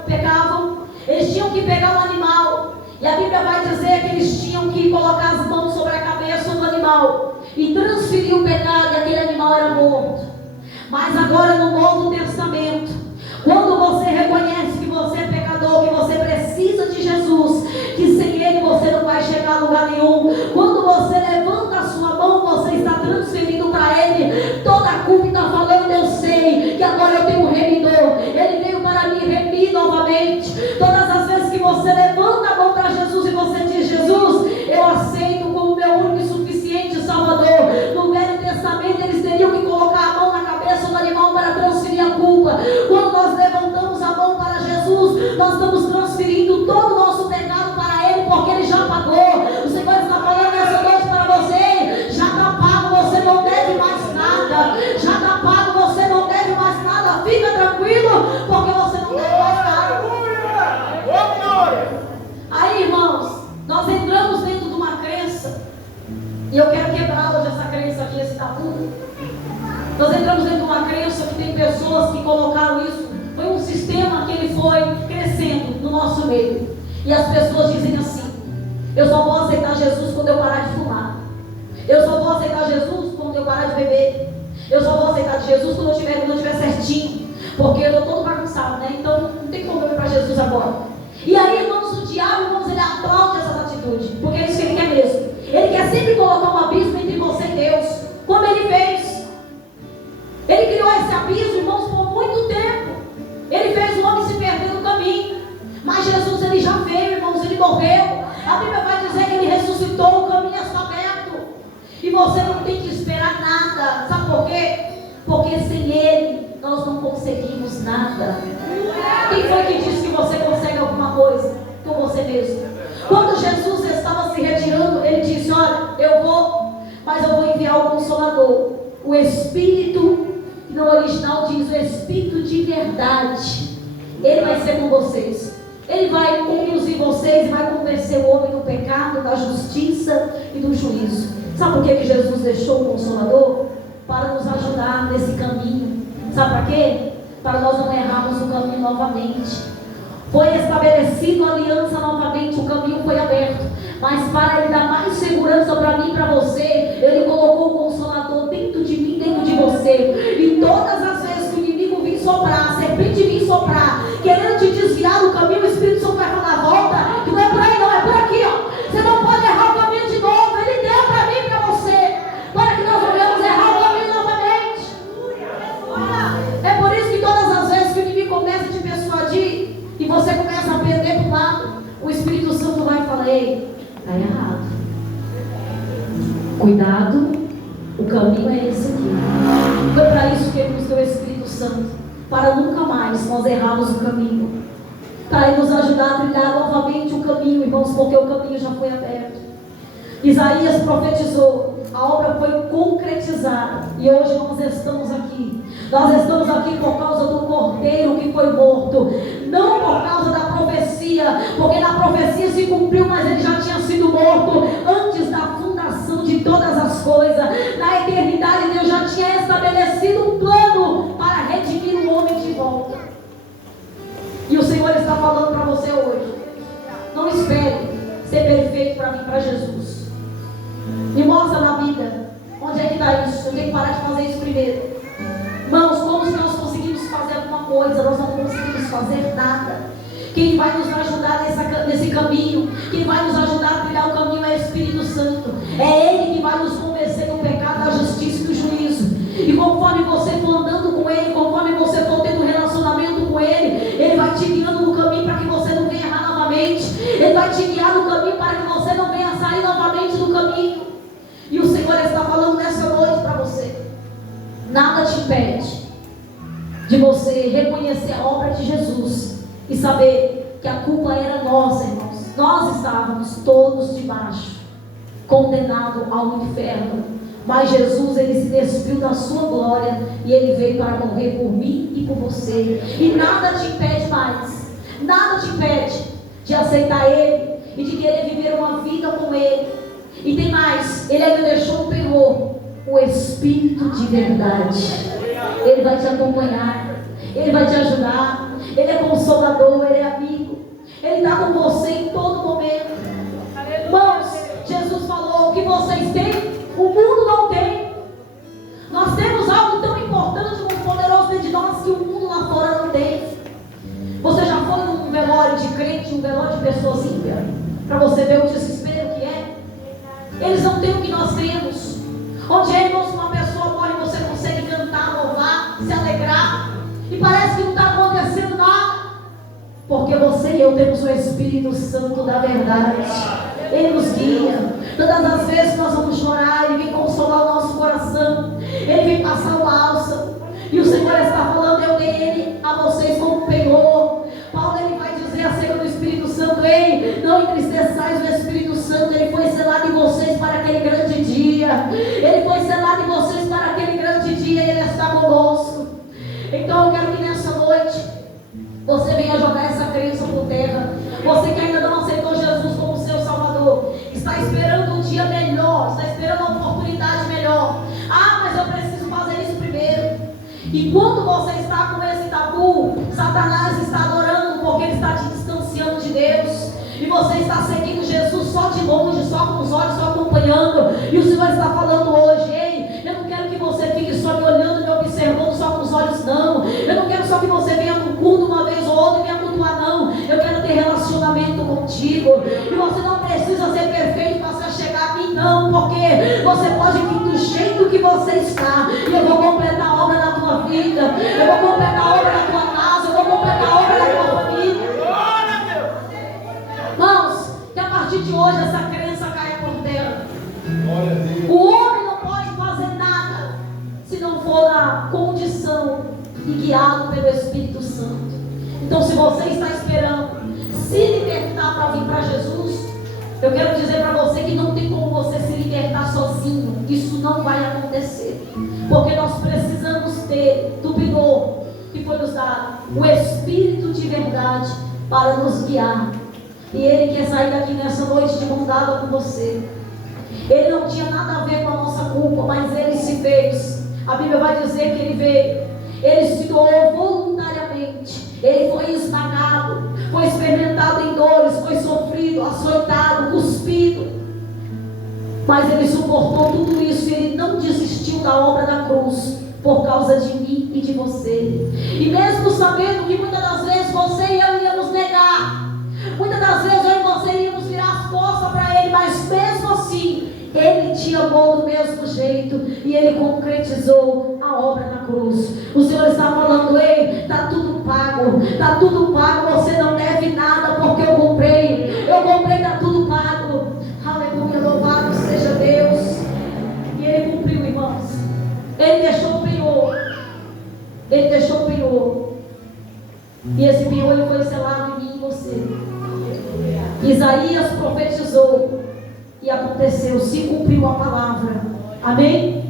pecavam, eles tinham que pegar um animal. E a Bíblia vai dizer que eles tinham que colocar as mãos sobre a cabeça do animal e transferir o pecado, e aquele animal era morto. Mas agora no Novo Testamento, quando você reconhece que você é pecador, que você precisa de Jesus, que sem Ele você não vai chegar a lugar nenhum, quando você levanta a sua mão, você está transferindo para Ele toda a culpa e está falando: eu sei que agora eu tenho um remidor, Ele veio para me remir novamente. Todas as vezes que você levanta a mão para Jesus e você diz: Jesus, eu aceito como meu único e suficiente Salvador. No Velho Testamento eles teriam que colocar a mão na cabeça do animal para transferir a culpa. Quando nós levantamos a mão para Jesus, nós estamos transferindo todo o nosso pecado para Ele, porque Ele já pagou. O Senhor está falando nessa noite para você: já está pago, você não deve mais nada. Já está pago, você não deve mais nada. Fica tranquilo, porque você não deve mais nada. Aí, irmãos, nós entramos dentro de uma crença, e eu quero quebrar hoje essa crença aqui, esse tabu. Nós entramos dentro de uma crença que tem pessoas que colocaram isso. Foi um sistema que ele foi crescendo no nosso meio. E as pessoas dizem assim: Eu só vou aceitar Jesus quando eu parar de fumar. Eu só vou aceitar Jesus quando eu parar de beber. Eu só vou aceitar Jesus quando eu estiver certinho. Porque eu estou todo bagunçado, né? Então não tem como eu ir para Jesus agora. E aí, irmãos, o diabo, irmãos, ele aplaude essas atitudes. Porque é isso que ele quer mesmo. Ele quer sempre colocar um abismo entre você e Deus. Como ele fez. Ele criou esse abismo, irmãos, por muito tempo. Ele fez o homem se perder no caminho. Mas Jesus, ele já veio, irmãos, ele morreu. A Bíblia vai dizer que ele ressuscitou, o caminho está aberto. E você não tem que esperar nada. Sabe por quê? Porque sem ele, nós não conseguimos nada. Quem foi que disse que você consegue alguma coisa com você mesmo? Quando Jesus estava se retirando, ele disse: olha, eu vou, mas eu vou enviar o Consolador, o Espírito, que no original diz o Espírito de verdade. Ele vai ser com vocês. Ele vai conduzir vocês e vai convencer o homem do pecado, da justiça e do juízo. Sabe por que Jesus deixou o Consolador? Para nos ajudar nesse caminho. Sabe para quê? Para nós não errarmos o caminho novamente. Foi estabelecida a aliança novamente, o caminho foi aberto. Mas para ele dar mais segurança para mim e para você, ele colocou o Consolador dentro de mim, dentro de você. E todas as vezes que o inimigo vir soprar, a serpente vir soprar, querendo te desviar do caminho, o Espírito Santo vai falar: volta, que não é por aí não, é por aqui, ó. Você não pode errar o caminho de novo. Ele deu para mim e para você, para que nós não venhamos errar o caminho novamente. É por isso que todas as vezes que o inimigo começa a te persuadir e você começa a perder para o lado, o Espírito Santo vai falar: ei, está errado. Cuidado, o caminho é esse aqui. Foi para isso que ele nos deu o Espírito Santo, para nunca mais nós errarmos o caminho, para ele nos ajudar a trilhar novamente o caminho, irmãos, porque o caminho já foi aberto. Isaías profetizou, a obra foi concretizada e hoje nós estamos aqui. Nós estamos aqui por causa do Cordeiro que foi morto, não por causa da profecia, porque na profecia se cumpriu, mas ele já tinha sido morto antes da fundação de todas as coisas. Na eternidade Deus já tinha estabelecido um plano para redimir o homem de volta. E o Senhor está falando para você hoje: não espere ser perfeito para vir para Jesus. Me mostra na Bíblia onde é que está isso. Eu tenho que parar de fazer isso primeiro. Irmãos, como nós conseguimos fazer alguma coisa? Nós não conseguimos fazer nada. Quem vai nos ajudar nesse caminho, quem vai nos ajudar a trilhar o caminho é o Espírito Santo. É Ele que vai nos convencer do pecado, da justiça e do juízo. E conforme você for andando com Ele, conforme você for tendo relacionamento com Ele, Ele vai te guiando no caminho para que você não venha errar novamente. Ele vai te guiar no caminho para que você não venha sair novamente do caminho. E o Senhor está falando nessa noite para você: nada te impede de você reconhecer a obra de Jesus e saber que a culpa era nossa, irmãos. Nós estávamos todos debaixo, condenados ao inferno. Mas Jesus, ele se despiu da sua glória e ele veio para morrer por mim e por você. E nada te impede mais, nada te impede de aceitar Ele e de querer viver uma vida com Ele. E tem mais, Ele ainda deixou um penhor, o Espírito de verdade. Ele vai te acompanhar, Ele vai te ajudar, Ele é consolador, Ele é amigo, Ele está com você em todo momento. Irmãos, Jesus falou: o que vocês têm, o mundo não tem. Nós temos algo tão importante, muito poderoso dentro de nós, que o mundo lá fora não tem. Você já foi num velório de crente, um velório de pessoas ímpias, para você ver o desespero que é? Eles não têm o que nós temos. Onde é, irmãos, uma pessoa morre, você consegue cantar, louvar, se alegrar, e parece que não está acontecendo nada, porque você e eu temos o Espírito Santo da verdade. Ele nos guia. Todas as vezes nós vamos chorar, Ele vem consolar o nosso coração, Ele vem passar o bálsamo. E o Senhor está falando: eu dei Ele a vocês como penhor. Paulo, ele vai dizer acerca do Espírito Santo: ei, não entristeçais o Espírito Santo. Ele foi selado em vocês para aquele grande dia. Ele foi selado em vocês para aquele grande dia, e Ele está conosco. Então eu quero que nessa noite você venha jogar essa crença por terra. Você que ainda não aceitou Jesus como seu Salvador, está esperando um dia melhor, está esperando uma oportunidade melhor. Ah, mas eu preciso fazer isso primeiro. E quando você está com esse tabu, Satanás está adorando, porque ele está te distanciando de Deus. E você está seguindo Jesus só de longe. E o Senhor está falando hoje: ei, eu não quero que você fique só me olhando, me observando só com os olhos, não. Eu não quero só que você venha no culto uma vez ou outra e venha cultuar, não. Eu quero ter relacionamento contigo. E você não precisa ser perfeito para você chegar aqui, não. Porque você pode vir do jeito que você está. E eu vou completar a obra da tua vida. Eu vou completar a obra da tua casa. Eu vou completar a obra da tua família. Irmãos, que a partir de hoje essa crença caia por terra. O homem não pode fazer nada se não for na condição e guiado pelo Espírito Santo. Então, se você está esperando se libertar para vir para Jesus, eu quero dizer para você que não tem como você se libertar sozinho. Isso não vai acontecer, porque nós precisamos ter do Senhor que foi nos dado, o Espírito de verdade, para nos guiar. E Ele quer sair daqui nessa noite de mão dada com você. Ele não tinha nada a ver com a nossa culpa, mas Ele se fez. A Bíblia vai dizer que Ele veio, Ele se doou voluntariamente. Ele foi esmagado, foi experimentado em dores, foi sofrido, açoitado, cuspido. Mas Ele suportou tudo isso e Ele não desistiu da obra da cruz por causa de mim e de você. E mesmo sabendo que muitas das vezes você e eu íamos negar, muitas das vezes eu e você íamos virar as costas para Ele, mas mesmo assim Ele te amou do mesmo jeito e Ele concretizou a obra na cruz. O Senhor está falando: ei, está tudo pago, está tudo pago, você não deve nada porque eu comprei, está tudo pago. Aleluia, louvado seja Deus. E Ele cumpriu, irmãos. Ele deixou o penhor, Ele deixou o penhor, e esse penhor ele foi selado em mim e você. Isaías profetizou e aconteceu, se cumpriu a palavra. Amém?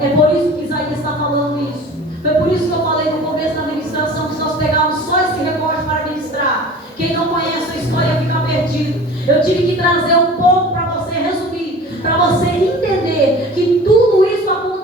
É por isso que Isaías está falando isso. Foi por isso que eu falei no começo da ministração, que se nós pegarmos só esse recorte para ministrar, quem não conhece a história fica perdido. Eu tive que trazer um pouco para você resumir, para você entender que tudo isso aconteceu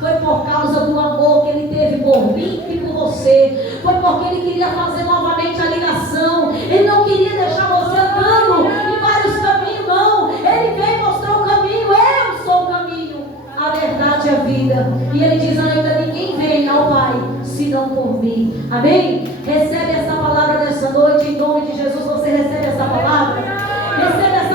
foi por causa do amor que Ele teve por mim e por você. Foi porque Ele queria fazer novamente a ligação. Ele não queria deixar você andando em vários caminhos, não. Ele veio e mostrou o caminho. Eu sou o caminho, a verdade e a vida. E Ele diz ainda: ninguém vem ao Pai senão por mim. Amém? Recebe essa palavra dessa noite em nome de Jesus. Você recebe essa palavra? Recebe essa